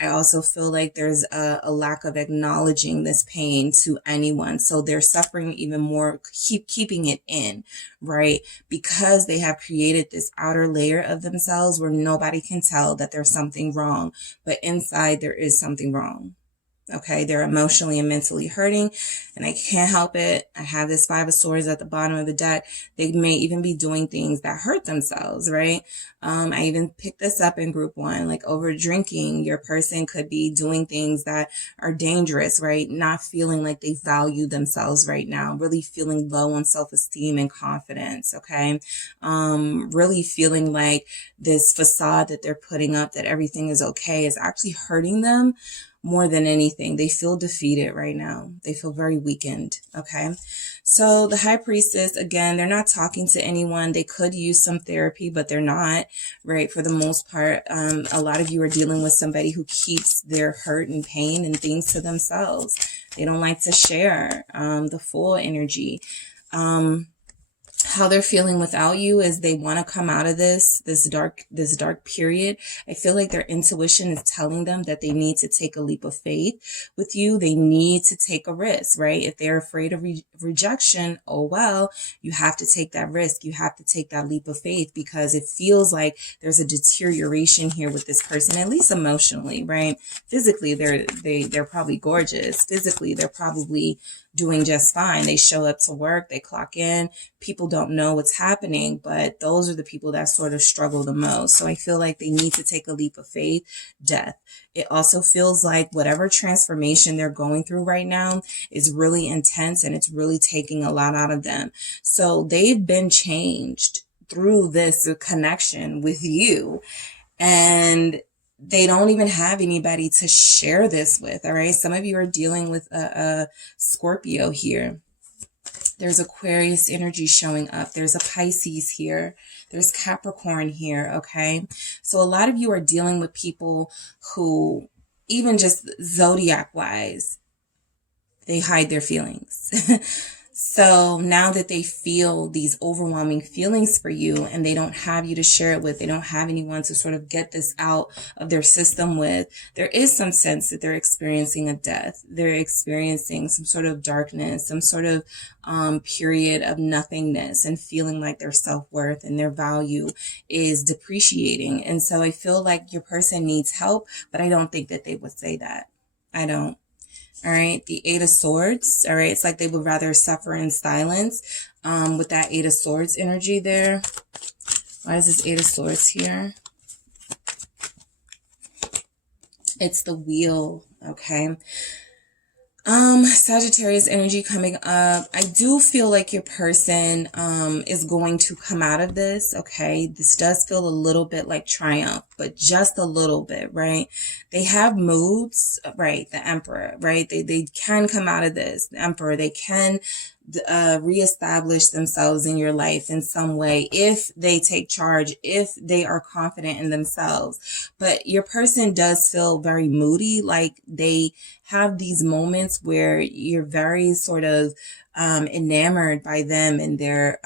I also feel like there's a lack of acknowledging this pain to anyone. So they're suffering even more, keeping it in, right? Because they have created this outer layer of themselves where nobody can tell that there's something wrong, but inside there is something wrong. Okay, they're emotionally and mentally hurting, and I can't help it. I have this Five of Swords at the bottom of the deck. They may even be doing things that hurt themselves, right? I even picked this up in group one, like over drinking. Your person could be doing things that are dangerous, right? Not feeling like they value themselves right now, really feeling low on self-esteem and confidence, okay? Really feeling like this facade that they're putting up, that everything is okay, is actually hurting them. More than anything, they feel defeated right now. They feel very weakened, okay? So the High Priestess, again, they're not talking to anyone. They could use some therapy, but they're not, right? For the most part, a lot of you are dealing with somebody who keeps their hurt and pain and things to themselves. They don't like to share the full energy. How they're feeling without you is they want to come out of this dark period. I feel like their intuition is telling them that they need to take a leap of faith with you. They need to take a risk, right? If they're afraid of rejection, oh well, you have to take that risk. You have to take that leap of faith, because it feels like there's a deterioration here with this person, at least emotionally, right? Physically, they're probably gorgeous. Physically, they're probably doing just fine. They show up to work, they clock in, people don't know what's happening, but those are the people that sort of struggle the most. So I feel like they need to take a leap of faith. Death. It also feels like whatever transformation they're going through right now is really intense, and it's really taking a lot out of them. So they've been changed through this connection with you, and they don't even have anybody to share this with, all right? Some of you are dealing with a Scorpio here. There's Aquarius energy showing up. There's a Pisces here. There's Capricorn here, okay? So a lot of you are dealing with people who, even just zodiac-wise, they hide their feelings. So now that they feel these overwhelming feelings for you and they don't have you to share it with, they don't have anyone to sort of get this out of their system with, there is some sense that they're experiencing a death. They're experiencing some sort of darkness, some sort of period of nothingness, and feeling like their self-worth and their value is depreciating. And so I feel like your person needs help, but I don't think that they would say that. I don't. All right, the Eight of Swords. All right, it's like they would rather suffer in silence with that Eight of Swords energy there. Why is this Eight of Swords here? It's the Wheel, okay? Sagittarius energy coming up. I do feel like your person is going to come out of this, okay? This does feel a little bit like triumph, but just a little bit, right? They have moods, right? The Emperor, right? They can come out of this. The Emperor, they can reestablish themselves in your life in some way if they take charge, if they are confident in themselves. But your person does feel very moody, like they have these moments where you're very sort of enamored by them and their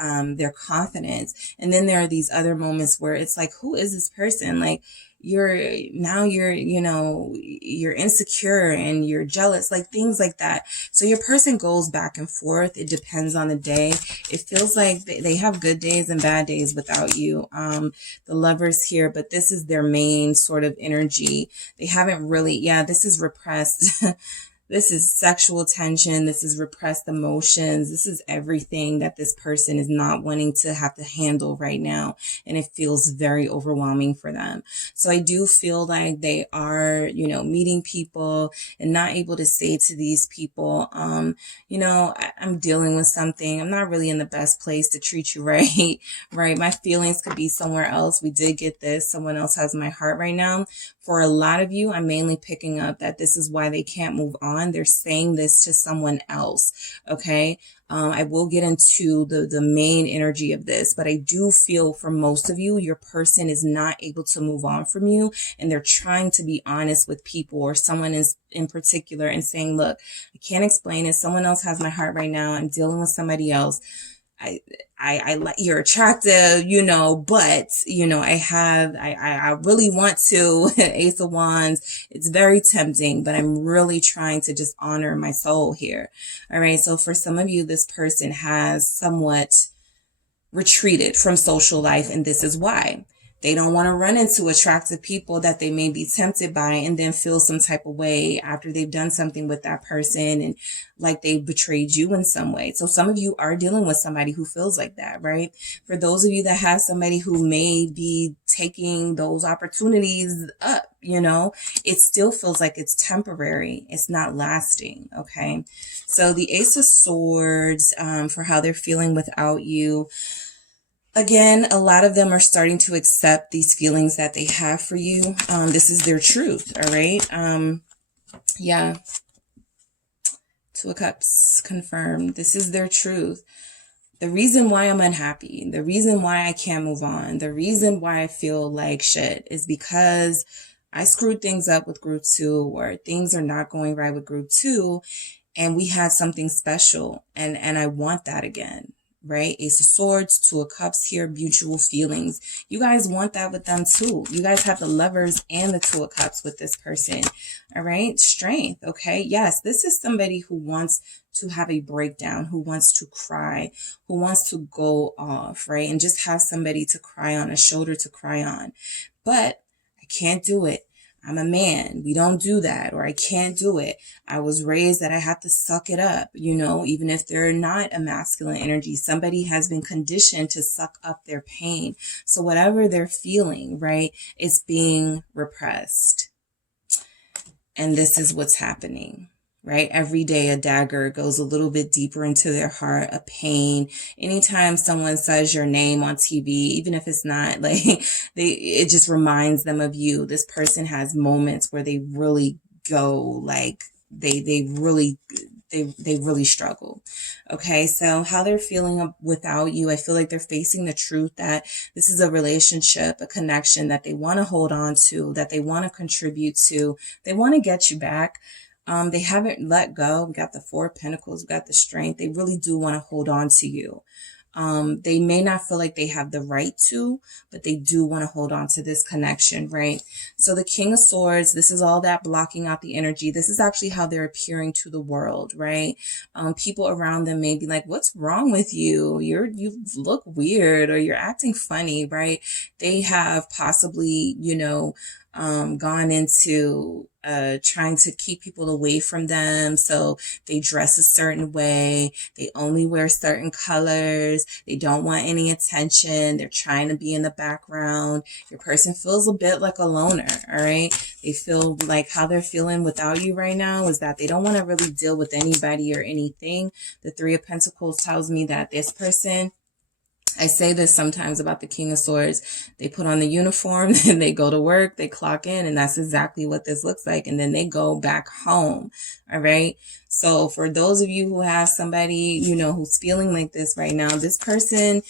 confidence, and then there are these other moments where it's like, who is this person? Like you're insecure and you're jealous, like things like that. So your person goes back and forth. It depends on the day. It feels like they have good days and bad days without you. The Lovers here, but this is their main sort of energy. They haven't really, this is repressed. This is sexual tension. This is repressed emotions. This is everything that this person is not wanting to have to handle right now. And it feels very overwhelming for them. So I do feel like they are, you know, meeting people and not able to say to these people, you know, I'm dealing with something. I'm not really in the best place to treat you right, right? My feelings could be somewhere else. We did get this. Someone else has my heart right now. For a lot of you, I'm mainly picking up that this is why they can't move on. They're saying this to someone else, okay? I will get into the main energy of this, but I do feel for most of you, your person is not able to move on from you, and they're trying to be honest with people or someone is in particular and saying, look, I can't explain it. Someone else has my heart right now. I'm dealing with somebody else. I like, you're attractive, you know, but, you know, I really want to. Ace of Wands. It's very tempting, but I'm really trying to just honor my soul here. All right. So for some of you, this person has somewhat retreated from social life, and this is why. They don't want to run into attractive people that they may be tempted by and then feel some type of way after they've done something with that person and like they betrayed you in some way. So some of you are dealing with somebody who feels like that, right? For those of you that have somebody who may be taking those opportunities up, you know, it still feels like it's temporary. It's not lasting, okay? So the Ace of Swords, for how they're feeling without you. Again, a lot of them are starting to accept these feelings that they have for you. This is their truth, all right? Yeah. Two of Cups confirmed. This is their truth. The reason why I'm unhappy, the reason why I can't move on, the reason why I feel like shit is because I screwed things up with group 2, or things are not going right with group 2, and we had something special, and I want that again. Right? Ace of Swords, Two of Cups here, mutual feelings. You guys want that with them too. You guys have the Lovers and the Two of Cups with this person. All right? Strength. Okay. Yes. This is somebody who wants to have a breakdown, who wants to cry, who wants to go off, right? And just have somebody to cry on, a shoulder to cry on. But I can't do it. I'm a man. We don't do that, or I can't do it. I was raised that I have to suck it up, you know, even if they're not a masculine energy. Somebody has been conditioned to suck up their pain. So whatever they're feeling, right, is being repressed. And this is what's happening. Right? Every day a dagger goes a little bit deeper into their heart, a pain. Anytime someone says your name on TV, even if it's not like it just reminds them of you. This person has moments where they really go like they really struggle. Okay. So how they're feeling without you, I feel like they're facing the truth that this is a relationship, a connection that they want to hold on to, that they want to contribute to. They want to get you back. They haven't let go. We got the Four of Pentacles. We got the Strength. They really do want to hold on to you. They may not feel like they have the right to, but they do want to hold on to this connection, right? So the King of Swords, this is all that blocking out the energy. This is actually how they're appearing to the world, right? People around them may be like, what's wrong with you? You look weird, or you're acting funny, right? They have possibly, you know, gone into trying to keep people away from them. So they dress a certain way. They only wear certain colors. They don't want any attention. They're trying to be in the background. Your person feels a bit like a loner, all right? They feel like how they're feeling without you right now is that they don't want to really deal with anybody or anything. The Three of Pentacles tells me that this person, I say this sometimes about the King of Swords, they put on the uniform and they go to work, they clock in, and that's exactly what this looks like. And then they go back home. All right. So for those of you who have somebody, you know, who's feeling like this right now, this person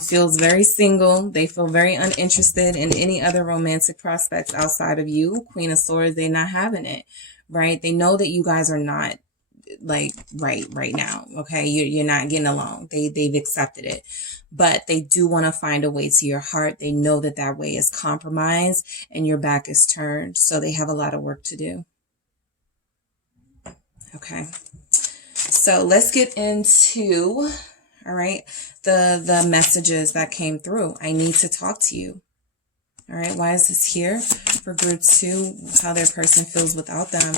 feels very single. They feel very uninterested in any other romantic prospects outside of you. Queen of Swords, they're not having it, right? They know that you guys are not like right now. Okay. You're not getting along. They've accepted it, but they do want to find a way to your heart. They know that that way is compromised and your back is turned. So they have a lot of work to do. Okay. So let's get into, all right, the messages that came through. I need to talk to you. All right. Why is this here for group 2? How their person feels without them.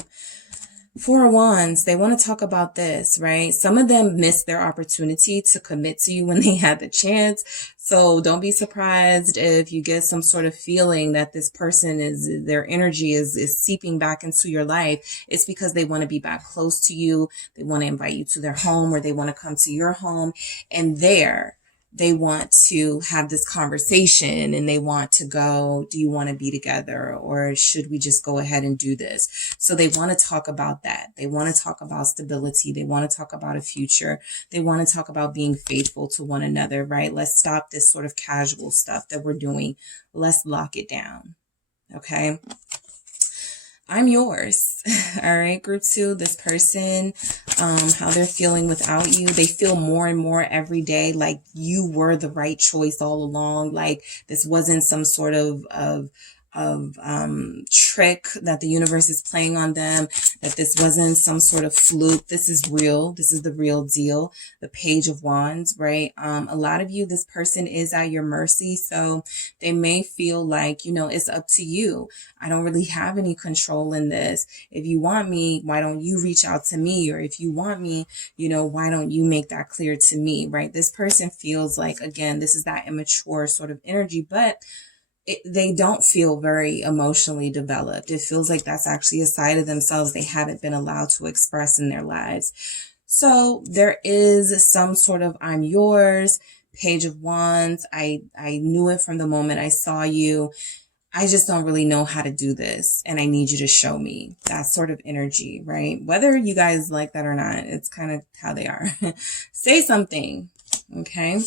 Four of Wands, they want to talk about this, right? Some of them missed their opportunity to commit to you when they had the chance. So don't be surprised if you get some sort of feeling that this person their energy is seeping back into your life. It's because they want to be back close to you. They want to invite you to their home, or they want to come to your home, and they want to have this conversation, and they want to go, do you want to be together, or should we just go ahead and do this? So they want to talk about that. They want to talk about stability. They want to talk about a future. They want to talk about being faithful to one another, right? Let's stop this sort of casual stuff that we're doing. Let's lock it down. Okay. I'm yours. All right, group 2, this person, how they're feeling without you. They feel more and more every day like you were the right choice all along. Like this wasn't some sort of trick that the universe is playing on them, that this wasn't some sort of fluke. This is real. This is the real deal. The Page of Wands, right? A lot of you, this person is at your mercy. So they may feel like, it's up to you. I don't really have any control in this. If you want me, why don't you reach out to me? Or if you want me, why don't you make that clear to me, right? This person feels like, again, this is that immature sort of energy, but they don't feel very emotionally developed. It feels like that's actually a side of themselves they haven't been allowed to express in their lives. So there is some sort of I'm yours, Page of Wands. I knew it from the moment I saw you. I just don't really know how to do this, and I need you to show me. That sort of energy, right? Whether you guys like that or not, it's kind of how they are. Say something, okay?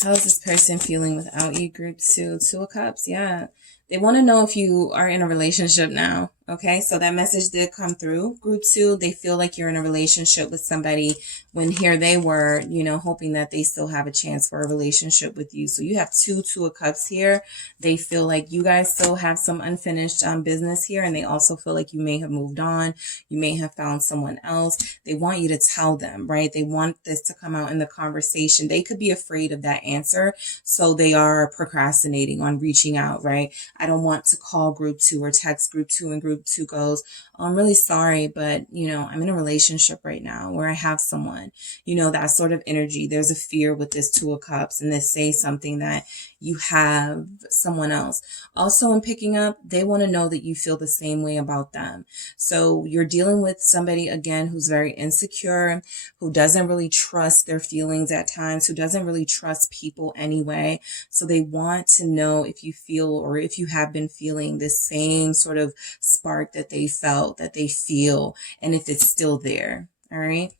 How's this person feeling without you, group 2? 2 of Cups, yeah. They want to know if you are in a relationship now, okay? So that message did come through. Group 2, they feel like you're in a relationship with somebody when here they were, hoping that they still have a chance for a relationship with you. So you have 2 of Cups here. They feel like you guys still have some unfinished business here, and they also feel like you may have moved on. You may have found someone else. They want you to tell them, right? They want this to come out in the conversation. They could be afraid of that answer, so they are procrastinating on reaching out, right? I don't want to call group 2 or text group 2, and group 2 goes, oh, I'm really sorry, but I'm in a relationship right now where I have someone, that sort of energy. There's a fear with this 2 of Cups, and this says something that you have someone else. Also, in picking up, they want to know that you feel the same way about them. So you're dealing with somebody, again, who's very insecure, who doesn't really trust their feelings at times, who doesn't really trust people anyway. So they want to know if you feel, or if you have been feeling this same sort of spark that they felt, that they feel, and if it's still there. All right.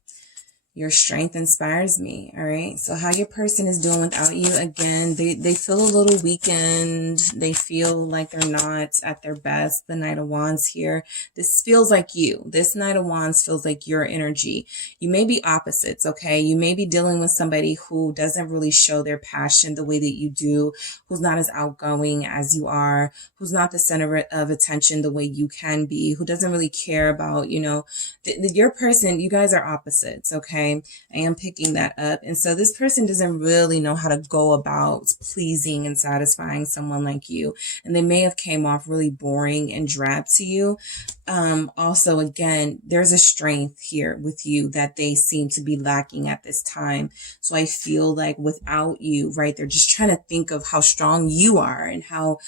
Your strength inspires me. All right. So how your person is doing without you, again, they feel a little weakened. They feel like they're not at their best. The Knight of Wands here. This feels like you. This Knight of Wands feels like your energy. You may be opposites. Okay. You may be dealing with somebody who doesn't really show their passion the way that you do, who's not as outgoing as you are, who's not the center of attention the way you can be, who doesn't really care about, your person. You guys are opposites. Okay. I am picking that up. And so this person doesn't really know how to go about pleasing and satisfying someone like you. And they may have came off really boring and drab to you. Also, again, there's a strength here with you that they seem to be lacking at this time. So I feel like without you, right, they're just trying to think of how strong you are and how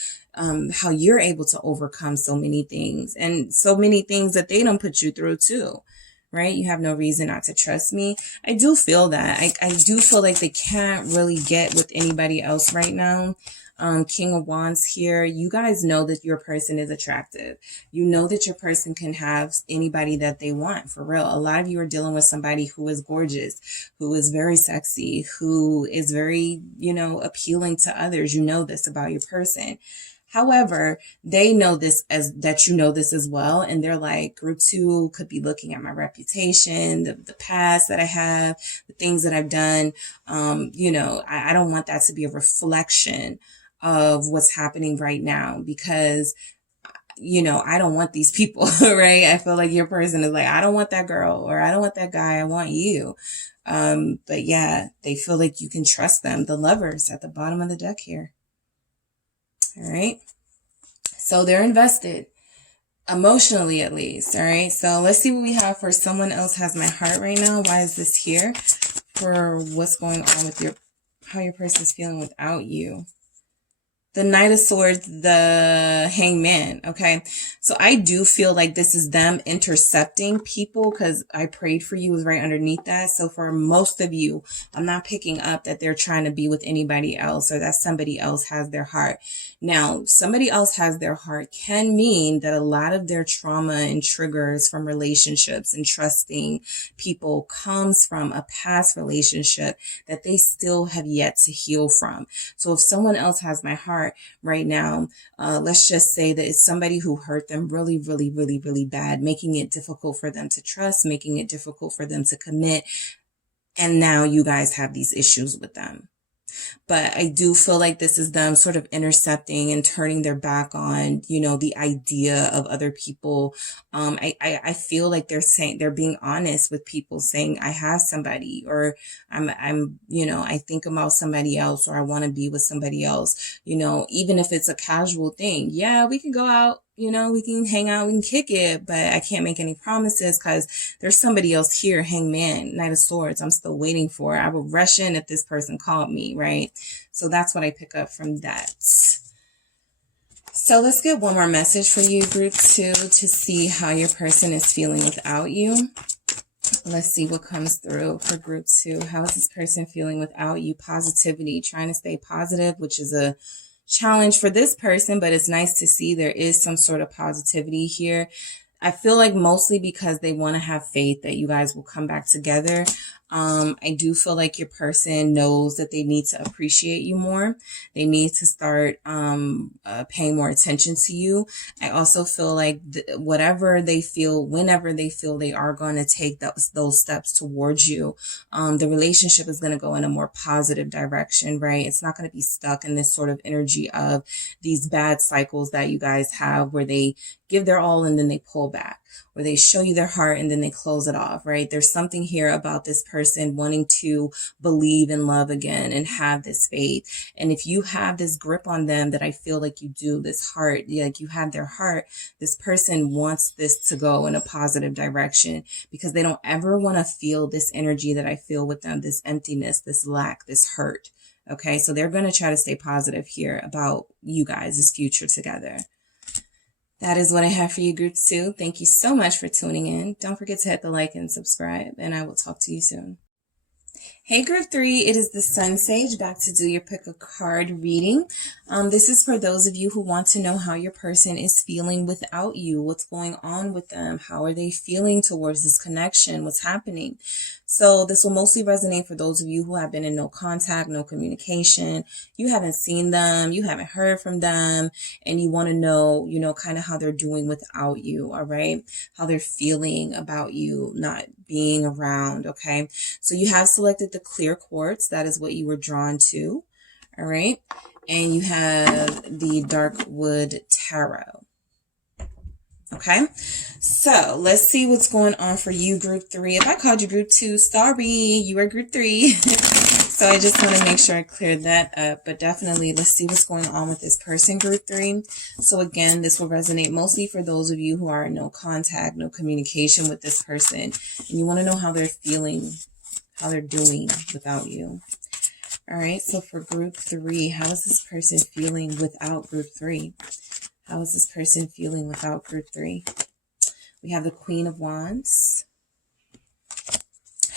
you're able to overcome so many things, and so many things that they don't put you through too. Right? You have no reason not to trust me. I do feel that. I do feel like they can't really get with anybody else right now. King of Wands here. You guys know that your person is attractive. You know that your person can have anybody that they want, for real. A lot of you are dealing with somebody who is gorgeous, who is very sexy, who is very, appealing to others. You know this about your person. However, they know this as that you know this as well. And they're like, group 2 could be looking at my reputation, the past that I have, the things that I've done. I don't want that to be a reflection of what's happening right now, because I don't want these people, right? I feel like your person is like, I don't want that girl, or I don't want that guy. I want you. But yeah, they feel like you can trust them. The Lovers at the bottom of the deck here. All right. So they're invested. Emotionally, at least. All right. So let's see what we have for someone else has my heart right now. Why is this here? For what's going on with how your person's feeling without you. The Knight of Swords, the Hangman, okay? So I do feel like this is them intercepting people because I prayed for you was right underneath that. So for most of you, I'm not picking up that they're trying to be with anybody else or that somebody else has their heart. Now, somebody else has their heart can mean that a lot of their trauma and triggers from relationships and trusting people comes from a past relationship that they still have yet to heal from. So if someone else has my heart right now, let's just say that it's somebody who hurt them really, really, really, really bad, making it difficult for them to trust, making it difficult for them to commit. And now you guys have these issues with them. But I do feel like this is them sort of intercepting and turning their back on, you know, the idea of other people. I feel like they're being honest with people, saying, I have somebody, or you know, I think about somebody else, or I want to be with somebody else, you know, even if it's a casual thing. Yeah, we can go out, you know, we can hang out, we can kick it, but I can't make any promises because there's somebody else here, Hangman, Knight of Swords, I'm still waiting for. I would rush in if this person called me, right? So that's what I pick up from that. So let's get one more message for you, group 2, to see how your person is feeling without you. Let's see what comes through for group 2. How is this person feeling without you? Positivity, trying to stay positive, which is a challenge for this person, but it's nice to see there is some sort of positivity here. I feel like mostly because they want to have faith that you guys will come back together. I do feel like your person knows that they need to appreciate you more. They need to start paying more attention to you. I also feel like whenever they feel they are going to take those steps towards you, the relationship is going to go in a more positive direction, right? It's not going to be stuck in this sort of energy of these bad cycles that you guys have where they give their all and then they pull back, or they show you their heart and then they close it off, right? There's something here about this person wanting to believe in love again and have this faith. And if you have this grip on them that I feel like you do, this heart, like you have their heart, this person wants this to go in a positive direction because they don't ever want to feel this energy that I feel with them, this emptiness, this lack, this hurt. Okay, so they're going to try to stay positive here about you guys' future together. That is what I have for you, group 2. Thank you so much for tuning in. Don't forget to hit the like and subscribe, and I will talk to you soon. Hey, group 3, it is the SunSage back to do your pick a card reading. This is for those of you who want to know how your person is feeling without you. What's going on with them? How are they feeling towards this connection? What's happening? So this will mostly resonate for those of you who have been in no contact, no communication. You haven't seen them, you haven't heard from them, and you want to know, you know, kind of how they're doing without you, all right? How they're feeling about you not being around, okay? So you have selected the clear quartz. That is what you were drawn to, all right? And you have the dark wood tarot. Okay, so let's see what's going on for you, group 3. If I called you group 2, sorry, you are group 3. So I just want to make sure I cleared that up. But definitely, let's see what's going on with this person, group 3. So again, this will resonate mostly for those of you who are in no contact, no communication with this person. And you want to know how they're feeling, how they're doing without you. All right, so for group 3, how is this person feeling without group 3? How is this person feeling without group 3? We have the Queen of Wands.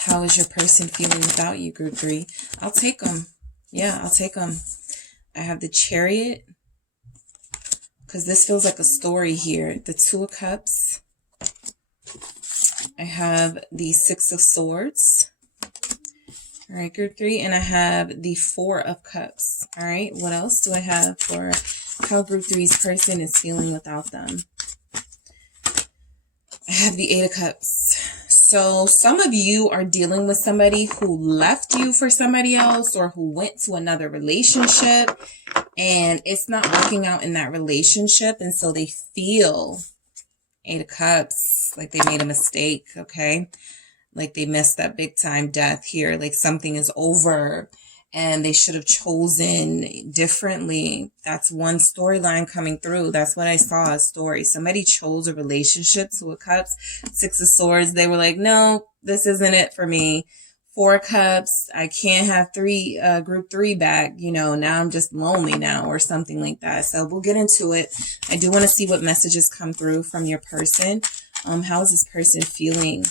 How is your person feeling without you, group 3? I'll take them. Yeah, I'll take them. I have the Chariot, because this feels like a story here. The Two of Cups. I have the Six of Swords. All right, group 3. And I have the Four of Cups. All right, what else do I have for how group 3's person is feeling without them? I have the Eight of Cups. So some of you are dealing with somebody who left you for somebody else, or who went to another relationship and it's not working out in that relationship. And so they feel, Eight of Cups, like they made a mistake, okay? Like they messed up big time, death here, like something is over. and they should have chosen differently. That's one storyline coming through. That's what I saw, a story. Somebody chose a relationship, Two of Cups, Six of Swords. They were like, no, this isn't it for me. Four of Cups, I can't have group three back. You know, now I'm just lonely now or something like that. So we'll get into it. I do want to see what messages come through from your person. How is this person feeling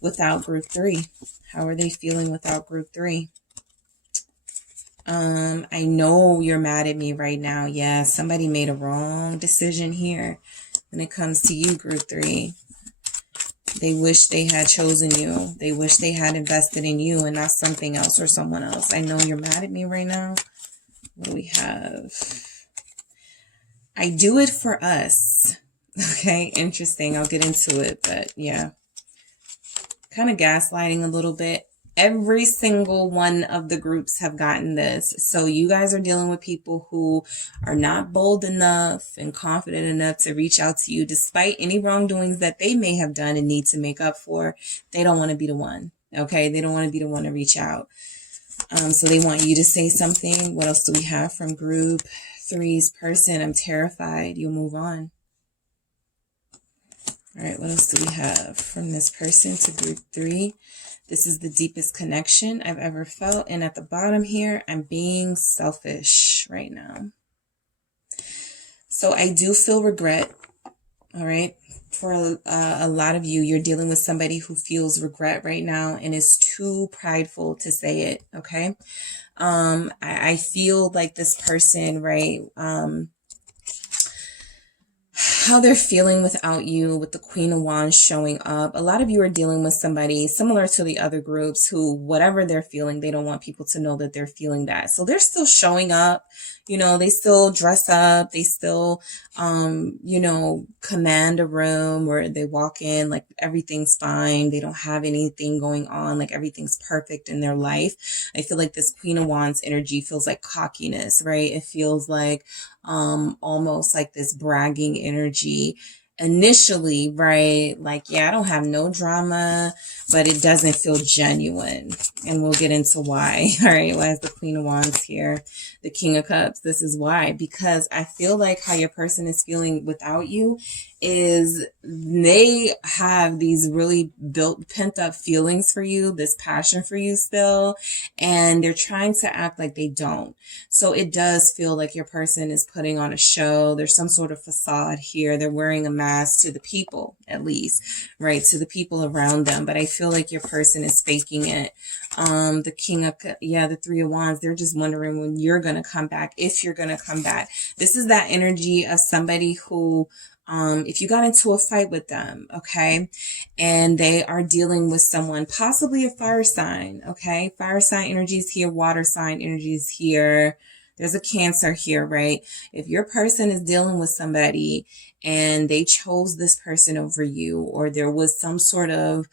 without group three? How are they feeling without group three? I know you're mad at me right now. Yeah, somebody made a wrong decision here when it comes to you, group three. They wish they had chosen you. They wish they had invested in you and not something else or someone else. I know you're mad at me right now. What do we have? I do it for us. Okay, interesting. I'll get into it, but yeah. Kind of gaslighting a little bit. Every single one of the groups have gotten this. So you guys are dealing with people who are not bold enough and confident enough to reach out to you despite any wrongdoings that they may have done and need to make up for. They don't want to be the one. Okay, they don't want to be the one to reach out. So they want you to say something. What else do we have from group three's person? I'm terrified. You'll move on. All right, what else do we have from this person to group three? This is the deepest connection I've ever felt. And at the bottom here, I'm being selfish right now. So I do feel regret. All right. For a lot of you, you're dealing with somebody who feels regret right now and is too prideful to say it. Okay. I feel like this person, right? How they're feeling without you, with the Queen of Wands showing up. A lot of you are dealing with somebody similar to the other groups who, whatever they're feeling, they don't want people to know that they're feeling that. So they're still showing up. You know, they still dress up. They still, you know, command a room where they walk in like everything's fine. They don't have anything going on. Like everything's perfect in their life. I feel like this Queen of Wands energy feels like cockiness, right? It feels like almost like this bragging energy initially, right? Like, yeah, I don't have no drama, but it doesn't feel genuine. And we'll get into why. All right. Why is the Queen of Wands here? The King of Cups. This is why. Because I feel like how your person is feeling without you is they have these really pent up feelings for you, this passion for you still, and they're trying to act like they don't. So it does feel like your person is putting on a show. There's some sort of facade here. They're wearing a mask to the people, at least, right? To the people around them. But I feel like your person is faking it. The King of, the Three of Wands, they're just wondering when you're going to come back, if you're going to come back. This is that energy of somebody who, if you got into a fight with them, okay, and they are dealing with someone, possibly a fire sign, okay, fire sign energy is here, water sign energy is here, there's a Cancer here, right? If your person is dealing with somebody and they chose this person over you, or there was some sort of,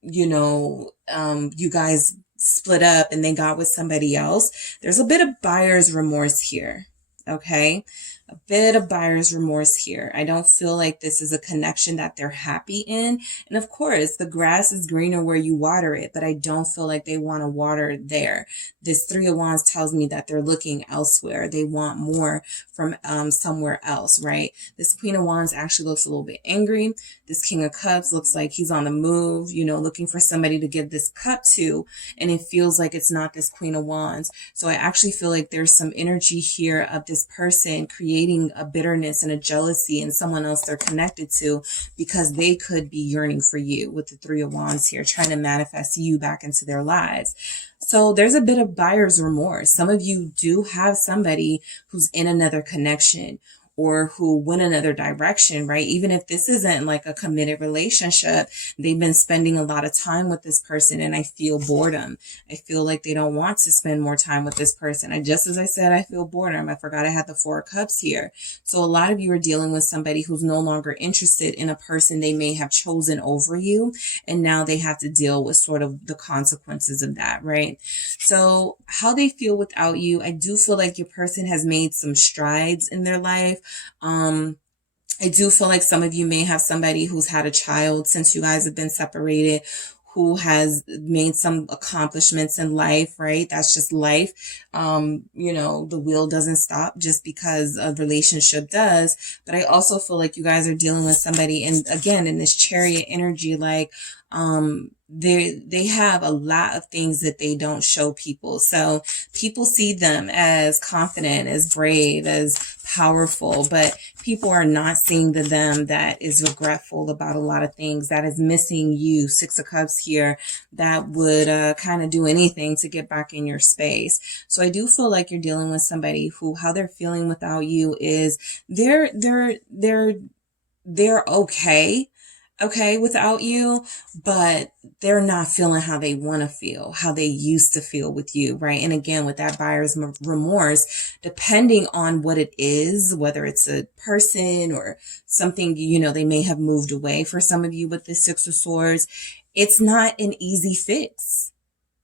you guys split up and they got with somebody else, there's a bit of buyer's remorse here, okay? A bit of buyer's remorse here. I don't feel like this is a connection that they're happy in. And of course, the grass is greener where you water it, but I don't feel like they want to water there. This Three of Wands tells me that they're looking elsewhere. They want more from somewhere else, right? This Queen of Wands actually looks a little bit angry. This King of Cups looks like he's on the move, you know, looking for somebody to give this cup to, and it feels like it's not this Queen of Wands. So I actually feel like there's some energy here of this person creating a bitterness and a jealousy in someone else they're connected to, because they could be yearning for you with the Three of Wands here, trying to manifest you back into their lives. So there's a bit of buyer's remorse. Some of you do have somebody who's in another connection or who went another direction, right? Even if this isn't like a committed relationship, they've been spending a lot of time with this person, and I feel boredom. I feel like they don't want to spend more time with this person. Just as I said, I feel boredom. I forgot I had the Four of Cups here. So a lot of you are dealing with somebody who's no longer interested in a person they may have chosen over you, and now they have to deal with sort of the consequences of that, right? So how they feel without you, I do feel like your person has made some strides in their life. I do feel like some of you may have somebody who's had a child since you guys have been separated, who has made some accomplishments in life, right? That's just life. You know, the wheel doesn't stop just because a relationship does. But I also feel like you guys are dealing with somebody, and again, in this Chariot energy, like, they have a lot of things that they don't show people. So people see them as confident, as brave, as powerful, but people are not seeing the them that is regretful about a lot of things, that is missing you. Six of Cups here, that would kind of do anything to get back in your space. So I do feel like you're dealing with somebody who, how they're feeling without you is they're okay without you, but they're not feeling how they want to feel, how they used to feel with you, right? And again, with that buyer's remorse, depending on what it is, whether it's a person or something, you know, they may have moved away for some of you with the Six of Swords. It's not an easy fix.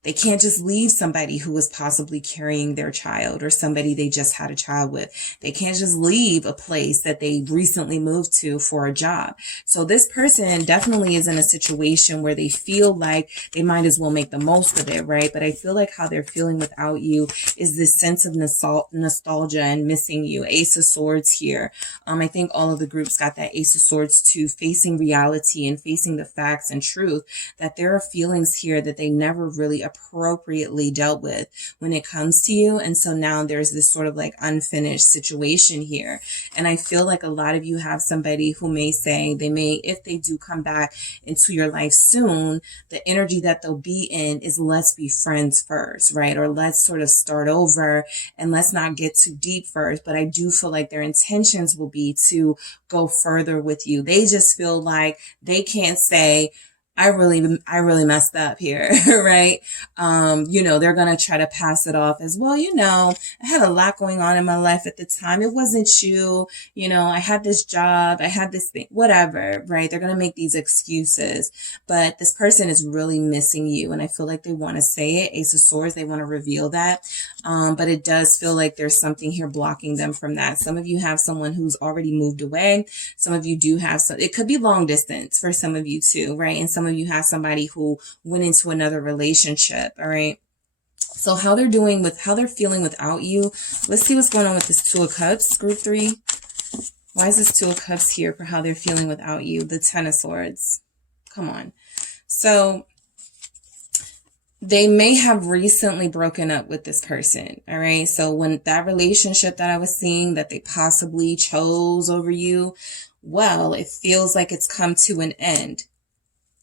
They can't just leave somebody who was possibly carrying their child or somebody they just had a child with. They can't just leave a place that they recently moved to for a job. So this person definitely is in a situation where they feel like they might as well make the most of it, right? But I feel like how they're feeling without you is this sense of nostalgia and missing you. Ace of Swords here. I think all of the groups got that Ace of Swords too, facing reality and facing the facts and truth that there are feelings here that they never really appropriately dealt with when it comes to you. And so now there's this sort of like unfinished situation here. And I feel like a lot of you have somebody who may say, they may, if they do come back into your life soon, the energy that they'll be in is let's be friends first, right? Or let's sort of start over and let's not get too deep first. But I do feel like their intentions will be to go further with you. They just feel like they can't say, I really messed up here, right? You know, they're going to try to pass it off as, well, you know, I had a lot going on in my life at the time. It wasn't you, you know, I had this job, I had this thing, whatever, right? They're going to make these excuses, but this person is really missing you. And I feel like they want to say it. Ace of Swords, they want to reveal that. But it does feel like there's something here blocking them from that. Some of you have someone who's already moved away. Some of you do have some, it could be long distance for some of you too, right? And some of you have somebody who went into another relationship. All right. So how they're doing with, how they're feeling without you. Let's see what's going on with this Two of Cups, group 3. Why is this Two of Cups here for how they're feeling without you? The Ten of Swords. Come on. So they may have recently broken up with this person. All right. So when that relationship that I was seeing that they possibly chose over you, well, it feels like it's come to an end.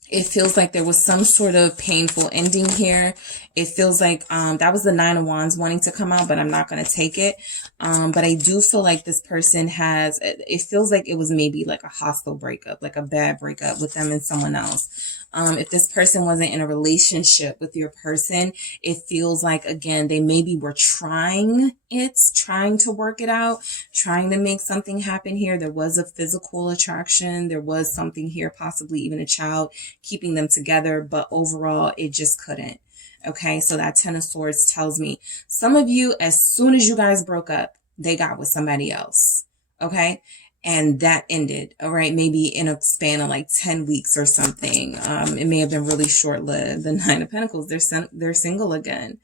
It feels like there was some sort of painful ending here. It feels like that was the Nine of Wands wanting to come out, but I'm not going to take it. But I do feel like this person has, it feels like it was maybe like a hostile breakup, like a bad breakup with them and someone else. If this person wasn't in a relationship with your person, it feels like, again, they maybe were trying to work it out, trying to make something happen here. There was a physical attraction. There was something here, possibly even a child keeping them together, but overall it just couldn't. Okay, so that Ten of Swords tells me some of you, as soon as you guys broke up, they got with somebody else. Okay, and that ended. All right, maybe in a span of like 10 weeks or something. It may have been really short-lived. The Nine of Pentacles, they're single again.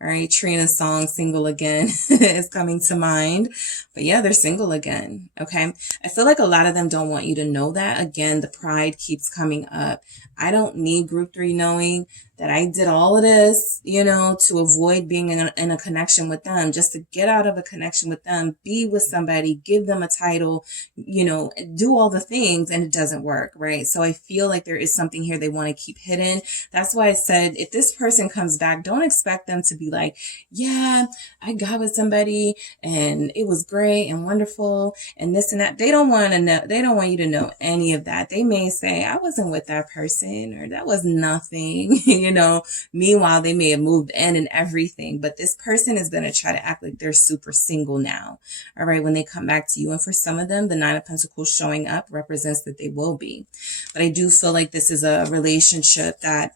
All right, Trina's song, Single Again, is coming to mind. But yeah, they're single again, okay? I feel like a lot of them don't want you to know that. Again, the pride keeps coming up. I don't need group 3 knowing that I did all of this, you know, to avoid being in a connection with them, just to get out of a connection with them, be with somebody, give them a title, you know, do all the things, and it doesn't work, right? So I feel like there is something here they want to keep hidden. That's why I said, if this person comes back, don't expect them to be like, yeah, I got with somebody and it was great and wonderful and this and that. They don't want to know. They don't want you to know any of that. They may say, I wasn't with that person, or that was nothing, you know. Meanwhile, they may have moved in and everything, but this person is going to try to act like they're super single now. All right. When they come back to you. And for some of them, the Nine of Pentacles showing up represents that they will be. But I do feel like this is a relationship that,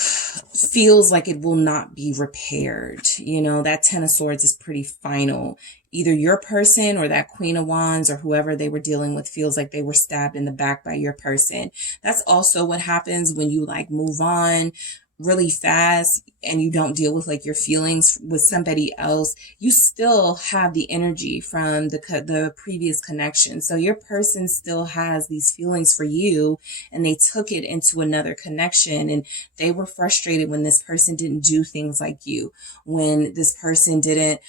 feels like it will not be repaired. You know, that Ten of Swords is pretty final. Either your person or that Queen of Wands or whoever they were dealing with feels like they were stabbed in the back by your person. That's also what happens when you like move on really fast and you don't deal with like your feelings with somebody else. You still have the energy from the previous connection. So your person still has these feelings for you, and they took it into another connection, and they were frustrated when this person didn't do things like you, when this person didn't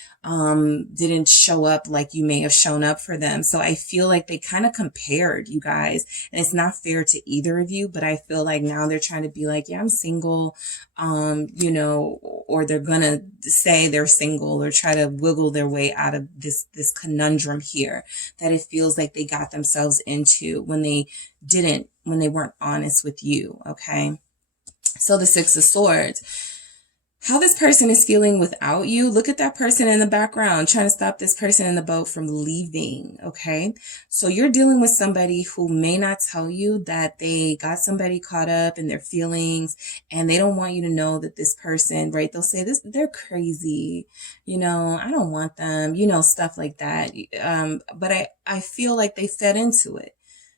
show up like you may have shown up for them. So I feel like they kind of compared, you guys, and it's not fair to either of you, but I feel like now they're trying to be like, yeah, I'm single, you know, or they're gonna say they're single or try to wiggle their way out of this conundrum here that it feels like they got themselves into when they weren't honest with you. Okay. So the Six of Swords, how this person is feeling without you. Look at that person in the background trying to stop this person in the boat from leaving. Okay. So you're dealing with somebody who may not tell you that they got somebody caught up in their feelings, and they don't want you to know that this person, right? They'll say this, they're crazy. You know, I don't want them, you know, stuff like that. But I feel like they fed into it,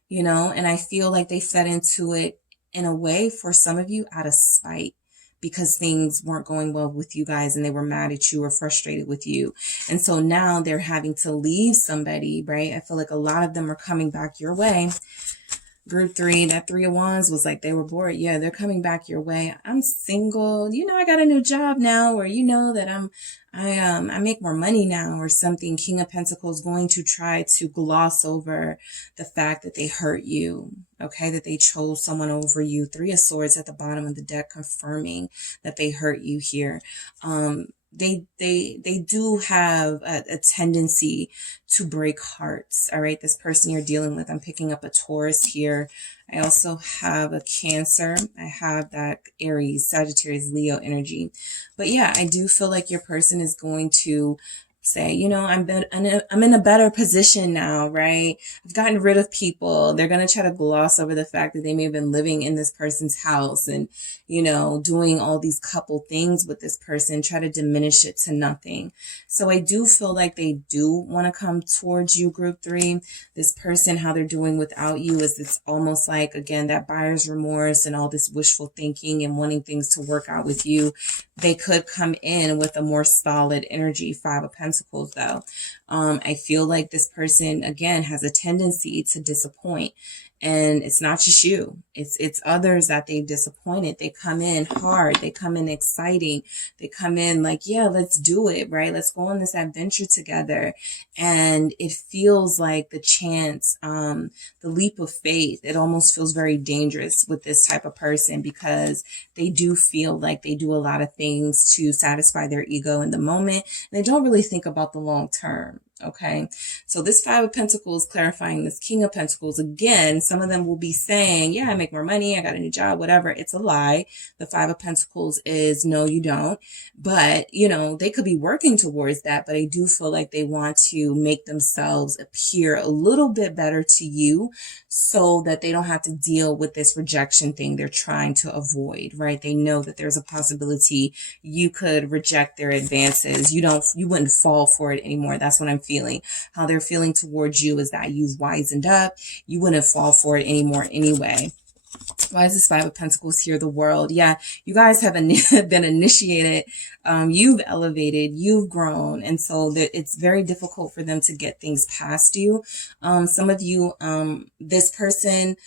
you know, and I feel like they fed into it in a way for some of you out of spite, because things weren't going well with you guys and they were mad at you or frustrated with you. And so now they're having to leave somebody, right? I feel like a lot of them are coming back your way. Group 3, that Three of Wands was like they were bored. Yeah, they're coming back your way. I'm single. You know, I got a new job now, or you know that I make more money now or something. King of Pentacles going to try to gloss over the fact that they hurt you. Okay, that they chose someone over you. Three of Swords at the bottom of the deck confirming that they hurt you here. They do have a tendency to break hearts. All right. This person you're dealing with, I'm picking up a Taurus here. I also have a Cancer. I have that Aries, Sagittarius, Leo energy. But yeah, I do feel like your person is going to say, you know, I'm in a better position now, right? I've gotten rid of people. They're going to try to gloss over the fact that they may have been living in this person's house and, you know, doing all these couple things with this person, try to diminish it to nothing. So I do feel like they do want to come towards you, Group 3. This person, how they're doing without you is it's almost like, again, that buyer's remorse and all this wishful thinking and wanting things to work out with you. They could come in with a more solid energy. Five of Pentacles, though. I feel like this person, again, has a tendency to disappoint. And it's not just you. It's others that they've disappointed. They come in hard. They come in exciting. They come in like, yeah, let's do it, right? Let's go on this adventure together. And it feels like the chance, the leap of faith, it almost feels very dangerous with this type of person because they do feel like they do a lot of things to satisfy their ego in the moment. And they don't really think about the long term. Okay, so this Five of Pentacles clarifying this King of Pentacles. Again, some of them will be saying, yeah, I make more money, I got a new job, whatever. It's a lie. The Five of Pentacles is no, you don't. But, you know, they could be working towards that, but I do feel like they want to make themselves appear a little bit better to you so that they don't have to deal with this rejection thing they're trying to avoid, right? They know that there's a possibility you could reject their advances. You wouldn't fall for it anymore. That's what I'm feeling. How they're feeling towards you is that you've wisened up. You wouldn't fall for it anymore anyway. Why is this Five of Pentacles here? The World. Yeah, you guys have been initiated. You've elevated. You've grown. And so it's very difficult for them to get things past you. Some of you, this person,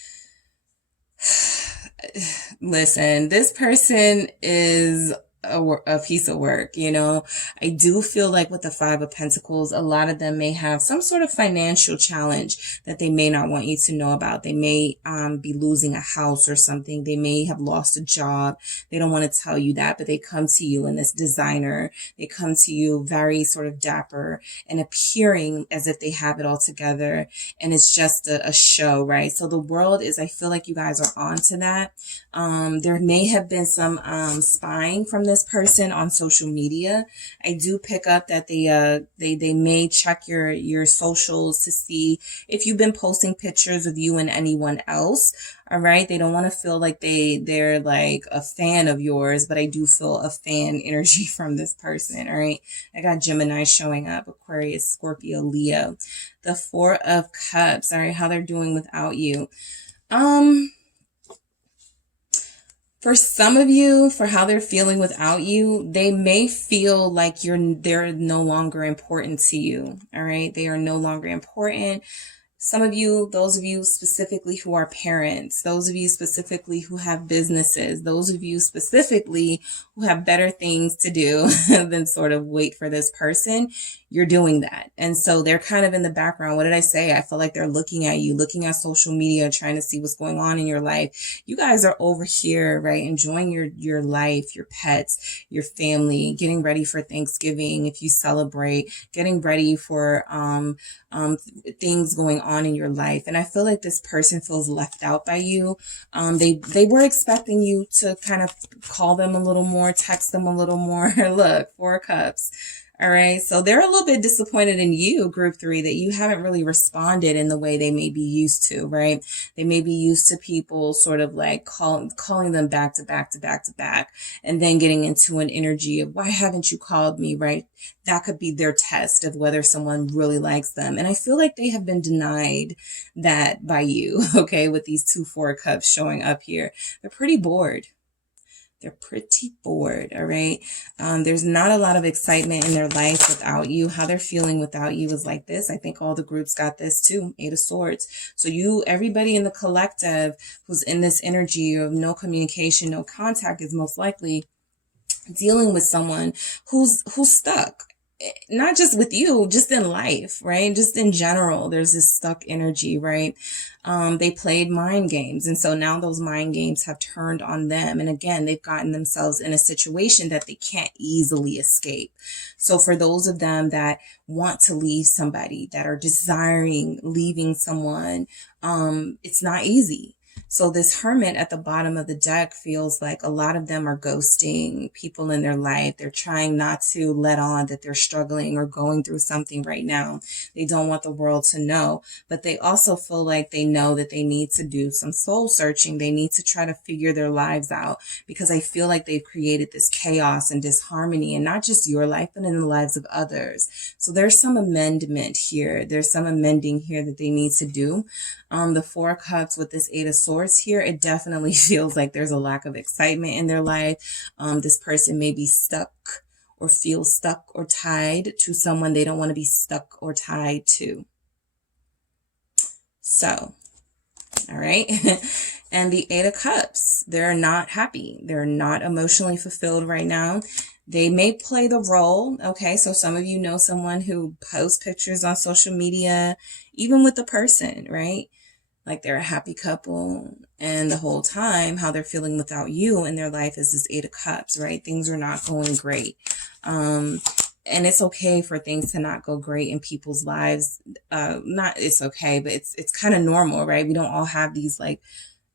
listen, this person is a piece of work, you know. I do feel like with the Five of Pentacles, a lot of them may have some sort of financial challenge that they may not want you to know about. They may be losing a house or something. They may have lost a job. They don't want to tell you that, but they come to you in this designer. They come to you very sort of dapper and appearing as if they have it all together. And it's just a show, right? So the World is, I feel like you guys are onto that. There may have been some spying from this this person on social media. I do pick up that they may check your socials to see if you've been posting pictures of you and anyone else. All right. They don't want to feel like they're like a fan of yours, but I do feel a fan energy from this person. All right. I got Gemini showing up, Aquarius, Scorpio, Leo. The Four of Cups. All right. How they're doing without you. For some of you, for how they're feeling without you, they may feel like they're no longer important to you. All right. They are no longer important. Some of you, those of you specifically who are parents, those of you specifically who have businesses, those of you specifically who have better things to do than sort of wait for this person, you're doing that. And so they're kind of in the background. What did I say? I feel like they're looking at you, looking at social media, trying to see what's going on in your life. You guys are over here, right? Enjoying your life, your pets, your family, getting ready for Thanksgiving if you celebrate, getting ready for things going on in your life. And I feel like this person feels left out by you. They were expecting you to kind of call them a little more, text them a little more. Look, Four of Cups. All right. So they're a little bit disappointed in you, group 3, that you haven't really responded in the way they may be used to, right? They may be used to people sort of like calling them back to back to back to back, and then getting into an energy of, why haven't you called me, right? That could be their test of whether someone really likes them. And I feel like they have been denied that by you, okay, with these 2 Four of Cups showing up here. They're pretty bored. They're pretty bored, all right? There's not a lot of excitement in their life without you. How they're feeling without you is like this. I think all the groups got this too, 8 of Swords. So everybody in the collective who's in this energy of no communication, no contact, is most likely dealing with someone who's stuck. Not just with you, just in life, right? Just in general, there's this stuck energy, right? They played mind games. And so now those mind games have turned on them. And again, they've gotten themselves in a situation that they can't easily escape. So for those of them that want to leave somebody, that are desiring leaving someone, it's not easy. So this Hermit at the bottom of the deck feels like a lot of them are ghosting people in their life. They're trying not to let on that they're struggling or going through something right now. They don't want the world to know, but they also feel like they know that they need to do some soul searching. They need to try to figure their lives out, because I feel like they've created this chaos and disharmony, and not just your life, but in the lives of others. So there's some amendment here. There's some amending here that they need to do. The Four of Cups with this 8 of Swords here, it definitely feels like there's a lack of excitement in their life. This person may be stuck or feel stuck or tied to someone they don't want to be stuck or tied to. So, all right. And the 8 of Cups, they're not happy. They're not emotionally fulfilled right now. They may play the role. Okay. So some of you know someone who posts pictures on social media, even with the person, right? Like they're a happy couple, and the whole time how they're feeling without you in their life is this 8 of Cups, right? Things are not going great. And it's okay for things to not go great in people's lives. It's okay, but it's kind of normal, right? We don't all have these like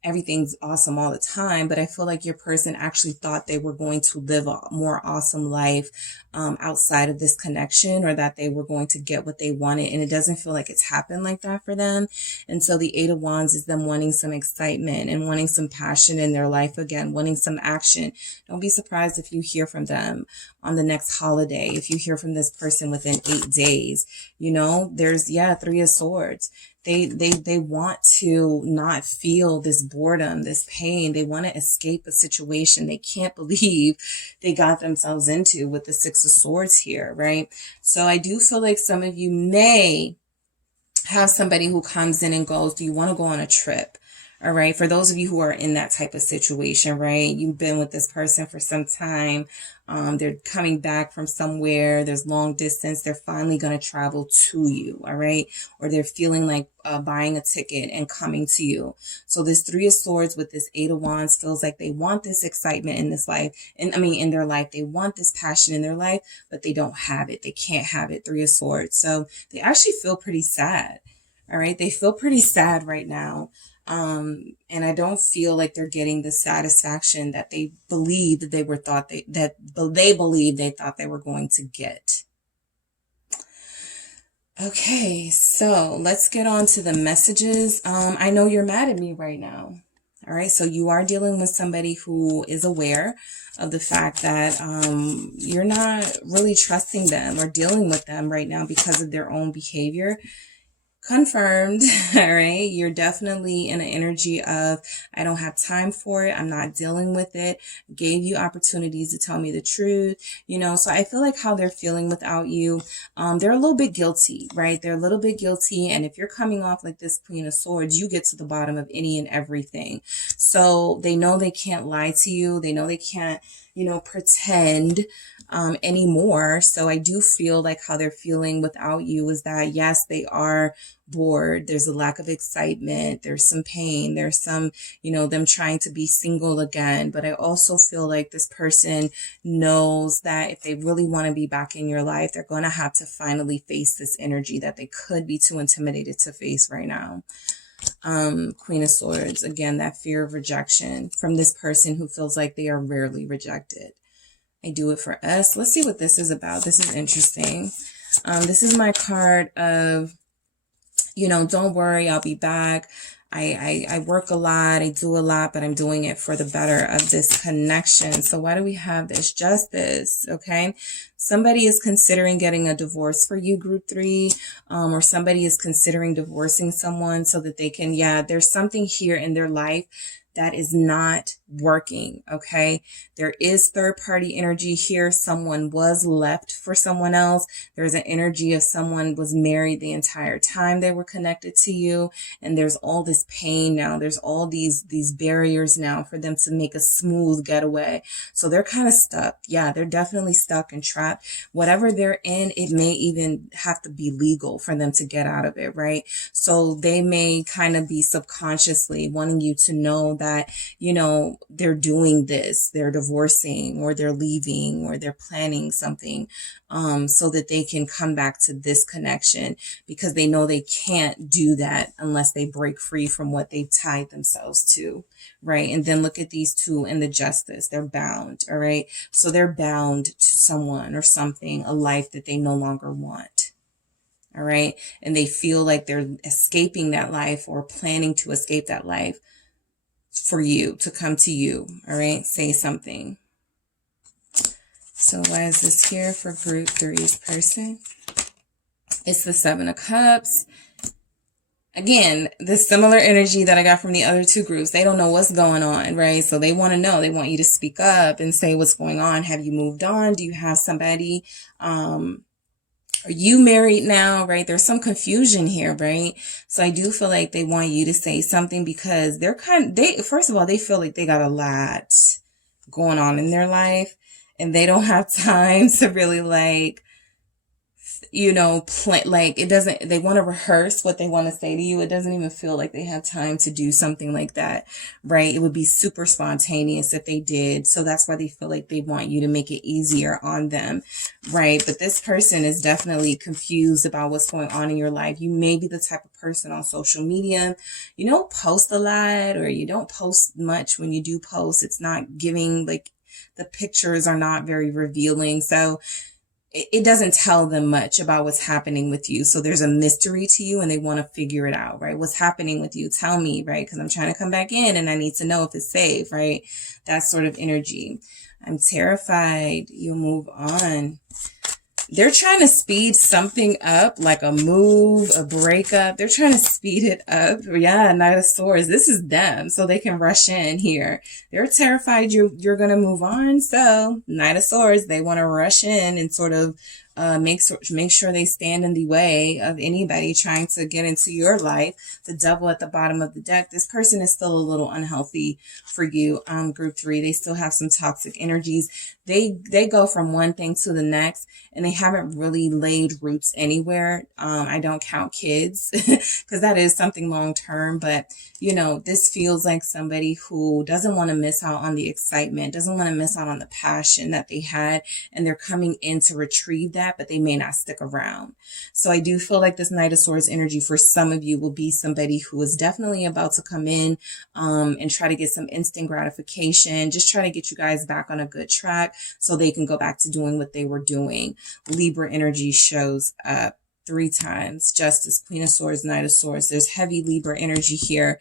everything's awesome all the time, but I feel like your person actually thought they were going to live a more awesome life outside of this connection, or that they were going to get what they wanted, and it doesn't feel like it's happened like that for them. And so the 8 of Wands is them wanting some excitement and wanting some passion in their life again, wanting some action. Don't be surprised if you hear from them on the next holiday, if you hear from this person within 8 days. You know, there's 3 of Swords. They want to not feel this boredom, this pain. They want to escape a situation they can't believe they got themselves into with the 6 of Swords here, right? So I do feel like some of you may have somebody who comes in and goes, do you want to go on a trip? All right. For those of you who are in that type of situation, right? You've been with this person for some time. They're coming back from somewhere. There's long distance. They're finally going to travel to you. All right. Or they're feeling like buying a ticket and coming to you. So this 3 of Swords with this 8 of Wands feels like they want this excitement in this life. And in their life, they want this passion in their life, but they don't have it. They can't have it. 3 of Swords. So they actually feel pretty sad. All right. They feel pretty sad right now. And I don't feel like they're getting the satisfaction that they believed that they were thought that they believed they thought they were going to get. Okay, so let's get on to the messages. I know you're mad at me right now. All right, so you are dealing with somebody who is aware of the fact that you're not really trusting them or dealing with them right now because of their own behavior. Confirmed. All right, you're definitely in an energy of, I don't have time for it, I'm not dealing with it, gave you opportunities to tell me the truth, you know. So I feel like how they're feeling without you, they're a little bit guilty, right? They're a little bit guilty. And if you're coming off like this Queen of Swords, you get to the bottom of any and everything. So they know they can't lie to you, they know they can't, you know, pretend anymore. So I do feel like how they're feeling without you is that, yes, they are bored. There's a lack of excitement. There's some pain. There's some, you know, them trying to be single again. But I also feel like this person knows that if they really want to be back in your life, they're going to have to finally face this energy that they could be too intimidated to face right now. Queen of Swords, again, that fear of rejection from this person who feels like they are rarely rejected. I do it for us. Let's see what this is about. This is interesting. This is my card of, you know, don't worry, I'll be back. I work a lot, I do a lot, but I'm doing it for the better of this connection. So why do we have this? Justice, okay? Somebody is considering getting a divorce for you, group 3, or somebody is considering divorcing someone so that they can, yeah, there's something here in their life that is not working, okay? There is third-party energy here. Someone was left for someone else. There's an energy of someone was married the entire time they were connected to you, and there's all this pain now. There's all these barriers now for them to make a smooth getaway. So they're kind of stuck. Yeah, they're definitely stuck and trapped. Whatever they're in, it may even have to be legal for them to get out of it, right? So they may kind of be subconsciously wanting you to know that, you know, they're doing this, they're divorcing or they're leaving or they're planning something, so that they can come back to this connection, because they know they can't do that unless they break free from what they've tied themselves to, right? And then look at these two in the Justice. They're bound, all right? So they're bound to someone or something, a life that they no longer want. All right. And they feel like they're escaping that life or planning to escape that life for you to come to you. All right. Say something. So why is this here for group 3's person? It's the 7 of Cups. Again, the similar energy that I got from the other two groups. They don't know what's going on, right? So they want to know. They want you to speak up and say what's going on. Have you moved on? Do you have somebody? Are you married now, right? There's some confusion here, right? So I do feel like they want you to say something, because they're first of all, they feel like they got a lot going on in their life and they don't have time to really, like, you know, they want to rehearse what they want to say to you. It doesn't even feel like they have time to do something like that, right? It would be super spontaneous if they did. So that's why they feel like they want you to make it easier on them, right? But this person is definitely confused about what's going on in your life. You may be the type of person on social media, you don't post a lot, or you don't post much. When you do post, it's not giving, like, the pictures are not very revealing. So it doesn't tell them much about what's happening with you. So there's a mystery to you and they want to figure it out, right? What's happening with you? Tell me, right? Because I'm trying to come back in and I need to know if it's safe, right? That sort of energy. I'm terrified. You'll move on. They're trying to speed something up, like a move, a breakup. They're trying to speed it up. Yeah, Knight of Swords. This is them, so they can rush in here. They're terrified you're going to move on. So Knight of Swords, they want to rush in and sort of make sure they stand in the way of anybody trying to get into your life. The Devil at the bottom of the deck. This person is still a little unhealthy for you, group 3. They still have some toxic energies. They go from one thing to the next, and they haven't really laid roots anywhere. I don't count kids because that is something long term, but you know, this feels like somebody who doesn't want to miss out on the excitement, doesn't want to miss out on the passion that they had, and they're coming in to retrieve that. that, but they may not stick around. So I do feel like this Knight of Swords energy for some of you will be somebody who is definitely about to come in and try to get some instant gratification, just try to get you guys back on a good track so they can go back to doing what they were doing. Libra energy shows up 3 times. Justice, Queen of Swords, Knight of Swords. There's heavy Libra energy here.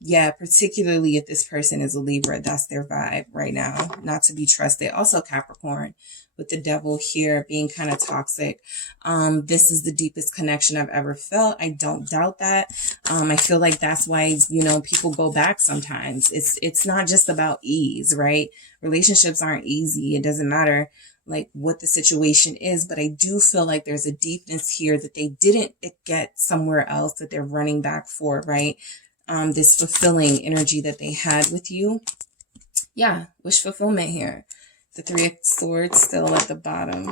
Yeah, particularly if this person is a Libra, that's their vibe right now, not to be trusted. Also Capricorn with the Devil here being kind of toxic. This is the deepest connection I've ever felt. I don't doubt that. I feel like that's why, you know, people go back sometimes. It's not just about ease, right? Relationships aren't easy. It doesn't matter like what the situation is, but I do feel like there's a deepness here that they didn't get somewhere else that they're running back for, right? This fulfilling energy that they had with you. Yeah, wish fulfillment here. The 3 of Swords still at the bottom.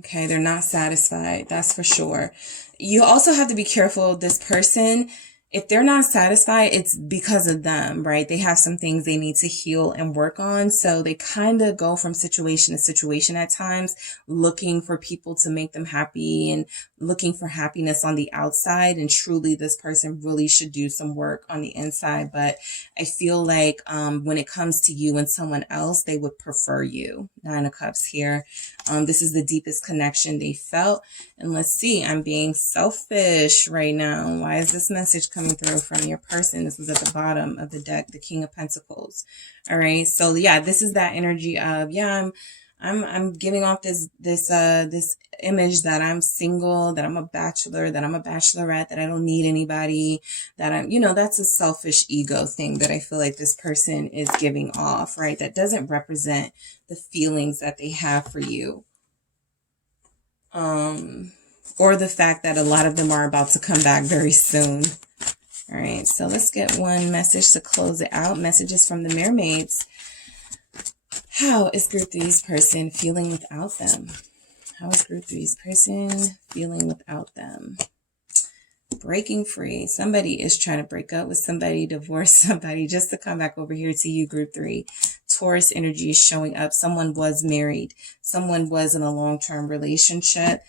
Okay, they're not satisfied. That's for sure. You also have to be careful. This person, if they're not satisfied, it's because of them, right? They have some things they need to heal and work on. So they kind of go from situation to situation at times, looking for people to make them happy and looking for happiness on the outside. And truly, this person really should do some work on the inside. But I feel like when it comes to you and someone else, they would prefer you. 9 of Cups here. This is the deepest connection they felt. And let's see, I'm being selfish right now. Why is this message coming through from your person? This is at the bottom of the deck, the King of Pentacles. All right. So yeah, this is that energy of, yeah, I'm giving off this image that I'm single, that I'm a bachelor, that I'm a bachelorette, that I don't need anybody, that I'm, you know, that's a selfish ego thing that I feel like this person is giving off, right? That doesn't represent the feelings that they have for you. Or the fact that a lot of them are about to come back very soon. All right, so let's get one message to close it out. Messages from the mermaids. How is Group 3's person feeling without them? How is Group 3's person feeling without them? Breaking free. Somebody is trying to break up with somebody, divorce somebody, just to come back over here to you, Group 3. Taurus energy is showing up. Someone was married. Someone was in a long-term relationship.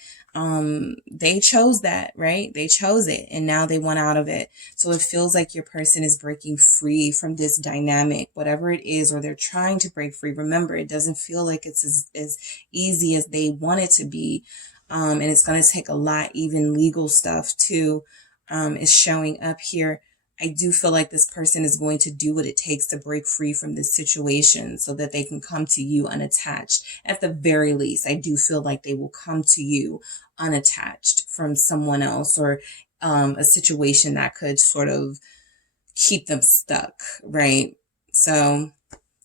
They chose that, right? They chose it and now they want out of it. So it feels like your person is breaking free from this dynamic, whatever it is, or they're trying to break free. Remember, it doesn't feel like it's as easy as they want it to be. And it's going to take a lot, even legal stuff too, is showing up here. I do feel like this person is going to do what it takes to break free from this situation so that they can come to you unattached. At the very least, I do feel like they will come to you unattached from someone else or a situation that could sort of keep them stuck, right? So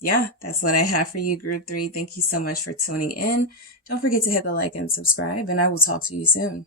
yeah, that's what I have for you, Group 3. Thank you so much for tuning in. Don't forget to hit the like and subscribe, and I will talk to you soon.